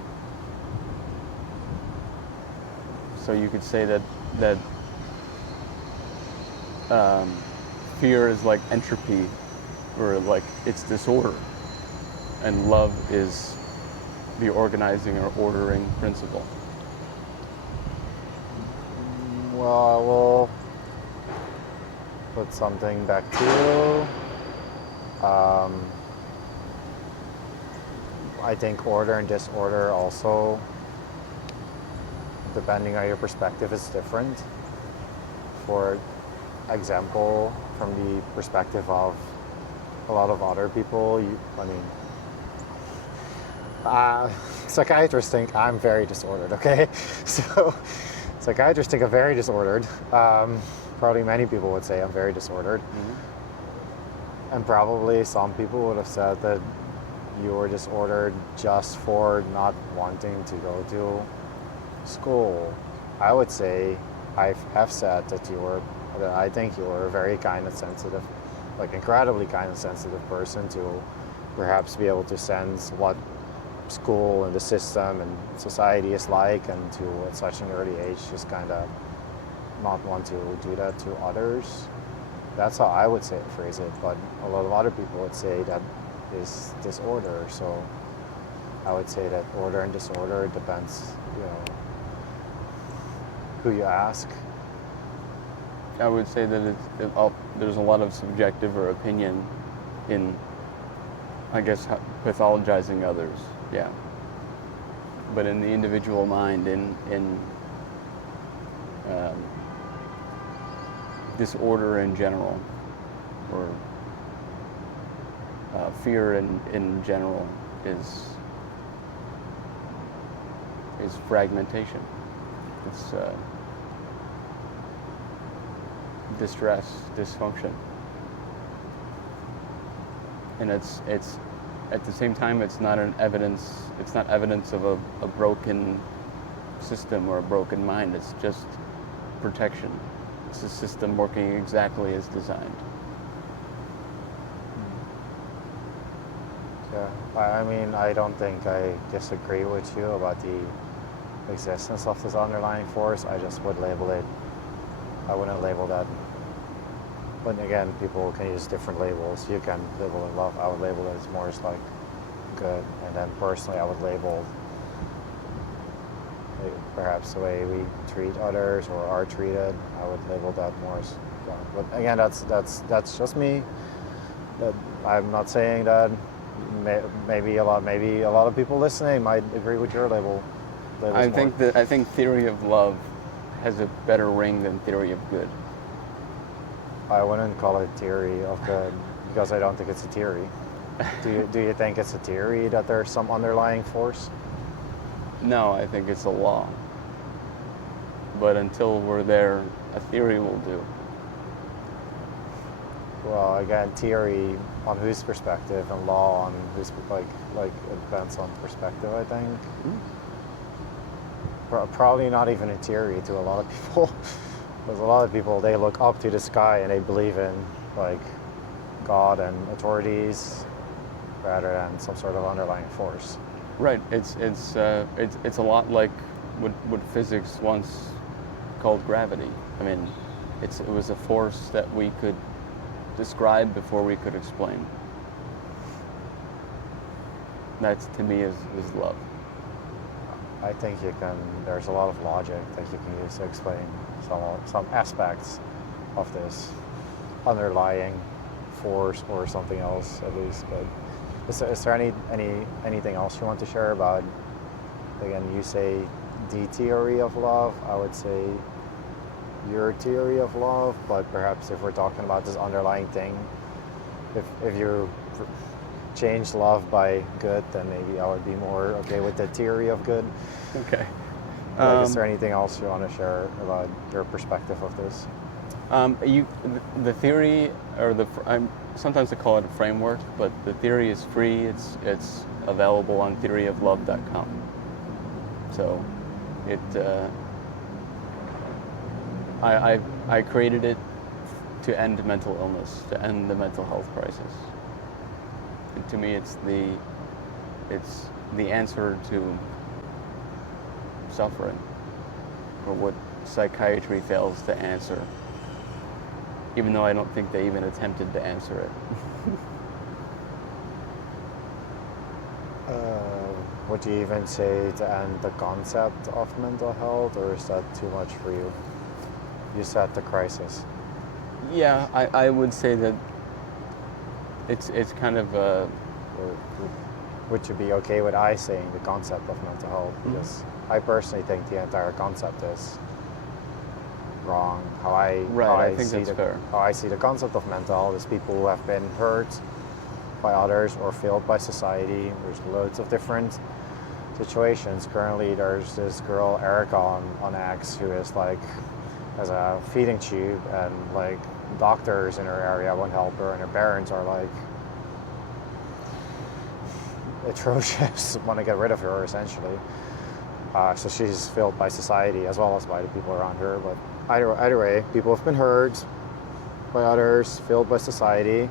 So you could say that fear is like entropy, or like it's disorder, and love is the organizing or ordering principle. Well, I will put something back to you. I think order and disorder also, depending on your perspective, is different. For example, from the perspective of a lot of other people, psychiatrists think I'm very disordered, okay? So psychiatrists think I'm very disordered. Probably many people would say I'm very disordered. Mm-hmm. And probably some people would have said that you were disordered just for not wanting to go to school. I would say I have said that I think you were a very kind and sensitive, like incredibly kind and sensitive person to perhaps be able to sense what school and the system and society is like, and to at such an early age just kind of not want to do that to others. That's how I would phrase it, but a lot of other people would say that is disorder. So I would say that order and disorder depends, who you ask? I would say that there's a lot of subjective or opinion in, I guess, pathologizing others. Yeah. But in the individual mind, in disorder in general, or fear in general, is fragmentation. It's distress, dysfunction, and it's at the same time it's not evidence of a broken system or a broken mind. It's just protection. It's a system working exactly as designed. Yeah, I mean, I don't think I disagree with you about the existence of this underlying force. I just would label it, I wouldn't label that. But again, people can use different labels. You can label it love. I would label it as more as like good. And then personally, I would label perhaps the way we treat others or are treated. I would label that more as God. But again, that's just me. I'm not saying that. Maybe a lot of people listening might agree with your label. I think theory of love has a better ring than theory of good. I wouldn't call it theory of good because I don't think it's a theory. Do you think it's a theory that there's some underlying force? No, I think it's a law. But until we're there, a theory will do. Well, again, theory on whose perspective and law on whose, like it depends on perspective, I think. Probably not even a theory to a lot of people. Because a lot of people, they look up to the sky and they believe in like God and authorities rather than some sort of underlying force. Right. It's a lot like what physics once called gravity. I mean, it was a force that we could describe before we could explain. That to me is love. I think there's a lot of logic that you can use to explain some aspects of this underlying force or something else at least. But is there anything else you want to share about, again, you say the theory of love, I would say your theory of love, but perhaps if we're talking about this underlying thing, if you change love by good, then maybe I would be more okay with the theory of good. Okay. Is there anything else you want to share about your perspective of this? The theory, or sometimes I call it a framework, but the theory is free. It's available on theoryoflove.com. So, I created it to end mental illness, to end the mental health crisis. And to me, it's the answer to suffering, or what psychiatry fails to answer, even though I don't think they even attempted to answer it. Would you even say to end the concept of mental health, or is that too much for you? You said the crisis. Yeah, I would say that it's kind of a... Would you be okay with I saying the concept of mental health? Because I personally think the entire concept is wrong. I think that's fair. How I see the concept of mental health is people who have been hurt by others or failed by society. There's loads of different situations. Currently, there's this girl Erica on X who is like has a feeding tube, and like doctors in her area won't help her, and her parents are like atrocious, want to get rid of her essentially. So she's failed by society as well as by the people around her. But either way, people have been hurt by others, failed by society.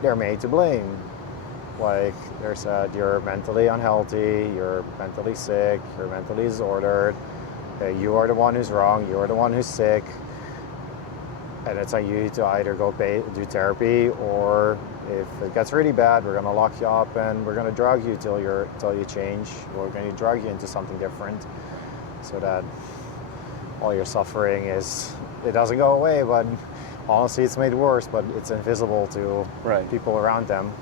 They're made to blame. Like they're said, you're mentally unhealthy, you're mentally sick, you're mentally disordered. You are the one who's wrong, you're the one who's sick. And it's on you to either go do therapy, or if it gets really bad, we're gonna lock you up and we're gonna drug you till you change. We're gonna drug you into something different, so that all your suffering it doesn't go away, but honestly it's made worse, but it's invisible to Right. people around them.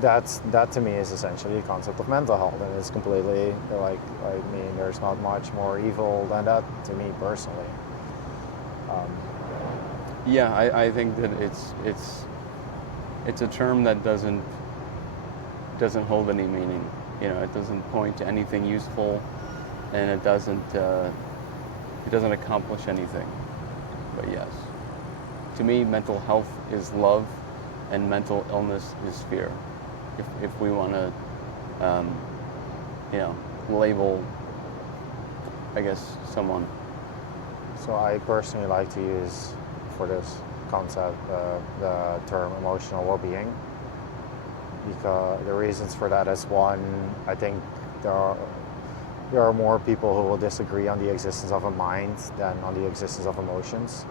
That to me is essentially the concept of mental health, and it's completely like, I mean, there's not much more evil than that to me personally. Yeah, I think that it's a term that doesn't hold any meaning. You know, it doesn't point to anything useful, and it doesn't accomplish anything. But yes, to me, mental health is love, and mental illness is fear. If we want to, label, I guess, someone. So I personally like to use for this concept the term emotional well-being, because the reasons for that is, one, I think there are more people who will disagree on the existence of a mind than on the existence of emotions.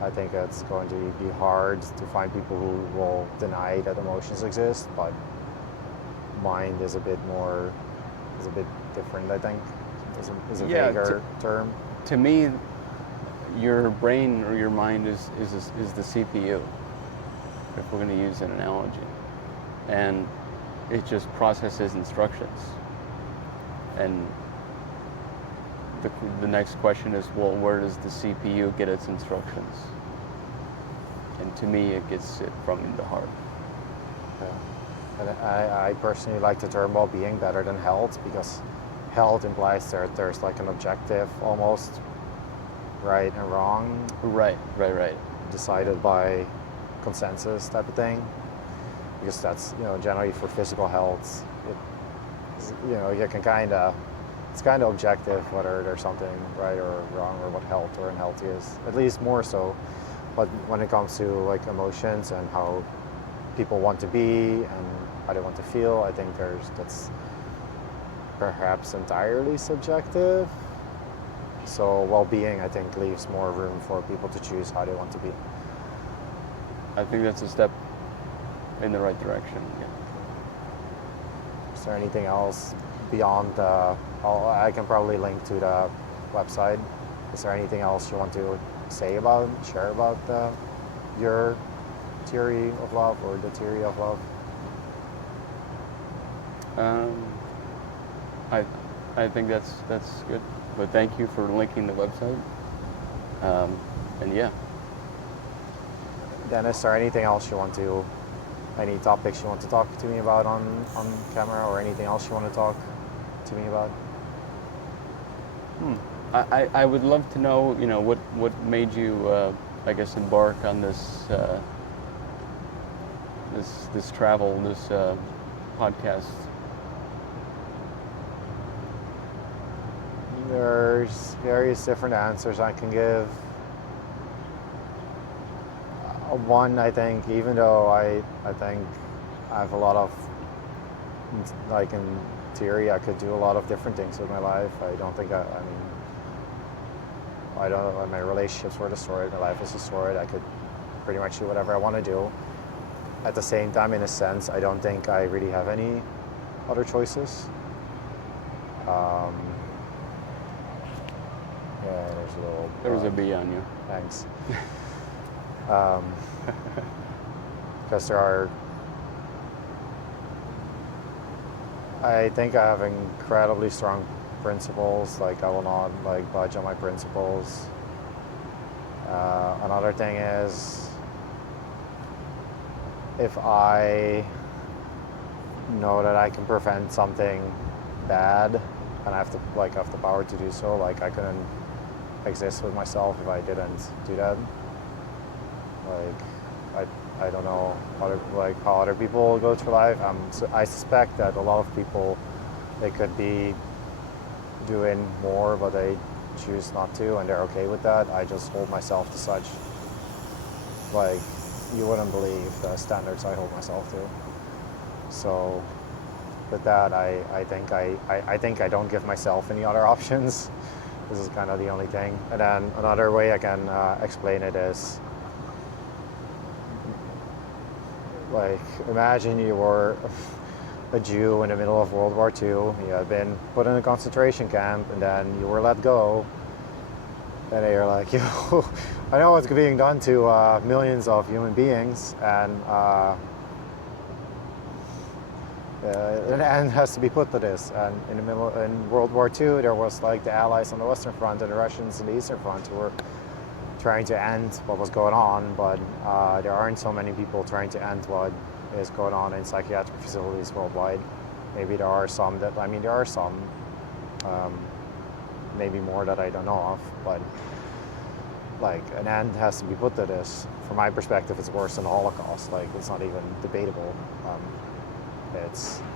I think it's going to be hard to find people who will deny that emotions exist, but mind is a bit different, I think. Is a vaguer term. To me, your brain or your mind is the CPU, if we're going to use an analogy, and it just processes instructions. And the next question is, well, where does the CPU get its instructions? And to me, it gets it from the heart. Okay. And I personally like the term well-being better than health, because health implies there's like an objective almost, right and wrong. Right. Decided by consensus type of thing. Because that's, generally for physical health, you can it's kind of objective whether there's something right or wrong, or what health or unhealthy is, at least more so. But when it comes to like emotions and how people want to be and how they want to feel, I think that's perhaps entirely subjective. So well-being, I think, leaves more room for people to choose how they want to be. I think that's a step in the right direction. Yeah. Is there anything else beyond I can probably link to the website. Is there anything else you want to share about your theory of love, or the theory of love? I think that's good. But thank you for linking the website. And yeah. Then is there anything else any topics you want to talk to me about on camera, or anything else you want to talk to me about? I would love to know, what made you, I guess, embark on this this travel, this podcast. There's various different answers I can give. One, I think, even though I think I have a lot of, like in theory, I could do a lot of different things with my life. I don't think my relationships were destroyed, my life was destroyed. I could pretty much do whatever I want to do. At the same time, in a sense, I don't think I really have any other choices. Yeah, there's a little... There was a bee on you. Thanks. Because I think I have incredibly strong principles. Like, I will not budge on my principles. Another thing is, if I know that I can prevent something bad, and I have the power to do so, I couldn't exist with myself if I didn't do that. I don't know how other people go through life. I suspect that a lot of people, they could be doing more, but they choose not to, and they're okay with that. I just hold myself to such, you wouldn't believe the standards I hold myself to. So with that, I think I don't give myself any other options. This is kind of the only thing. And then another way I can explain it is, imagine you were a Jew in the middle of World War II. You had been put in a concentration camp, and then you were let go. And you're like, I know what's being done to millions of human beings, and an end has to be put to this. And in World War II, there was like the Allies on the Western Front and the Russians on the Eastern Front who were trying to end what was going on, but there aren't so many people trying to end what is going on in psychiatric facilities worldwide. Maybe there are some there are some, maybe more that I don't know of, but like an end has to be put to this. From my perspective, it's worse than the Holocaust. Like, it's not even debatable.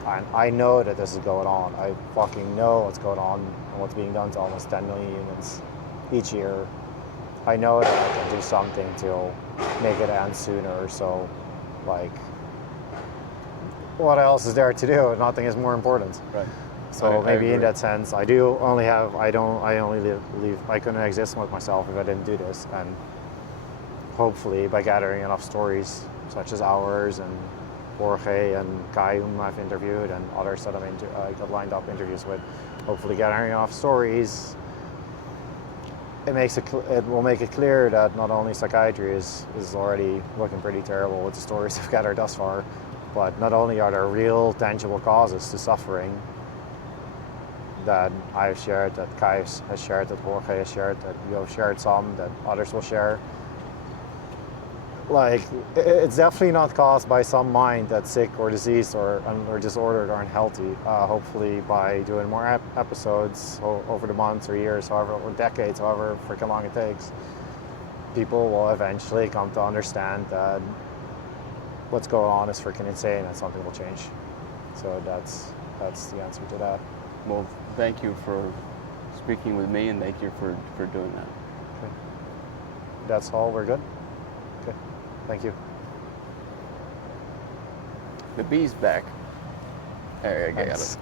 I know that this is going on. I fucking know what's going on and what's being done to almost 10 million humans each year. I know that I can do something to make it end sooner. So, like, what else is there to do? Nothing is more important. Right. So maybe I in that sense, I couldn't exist with myself if I didn't do this. And hopefully by gathering enough stories, such as ours and Jorge and Kai, whom I've interviewed, and others that I got lined up interviews with, hopefully gathering enough stories, it will make it clear that not only psychiatry is already looking pretty terrible with the stories I've gathered thus far, but not only are there real tangible causes to suffering that I've shared, that Kai has shared, that Jorge has shared, that you have shared some, that others will share. Like, it's definitely not caused by some mind that's sick or diseased or disordered or unhealthy. Hopefully by doing more episodes over the months or years, or decades, however freaking long it takes, people will eventually come to understand that what's going on is freaking insane and something will change. So that's the answer to that. Well, thank you for speaking with me, and thank you for doing that. Okay. That's all. We're good? Okay. Thank you. The bee's back. There, I got Thanks. it.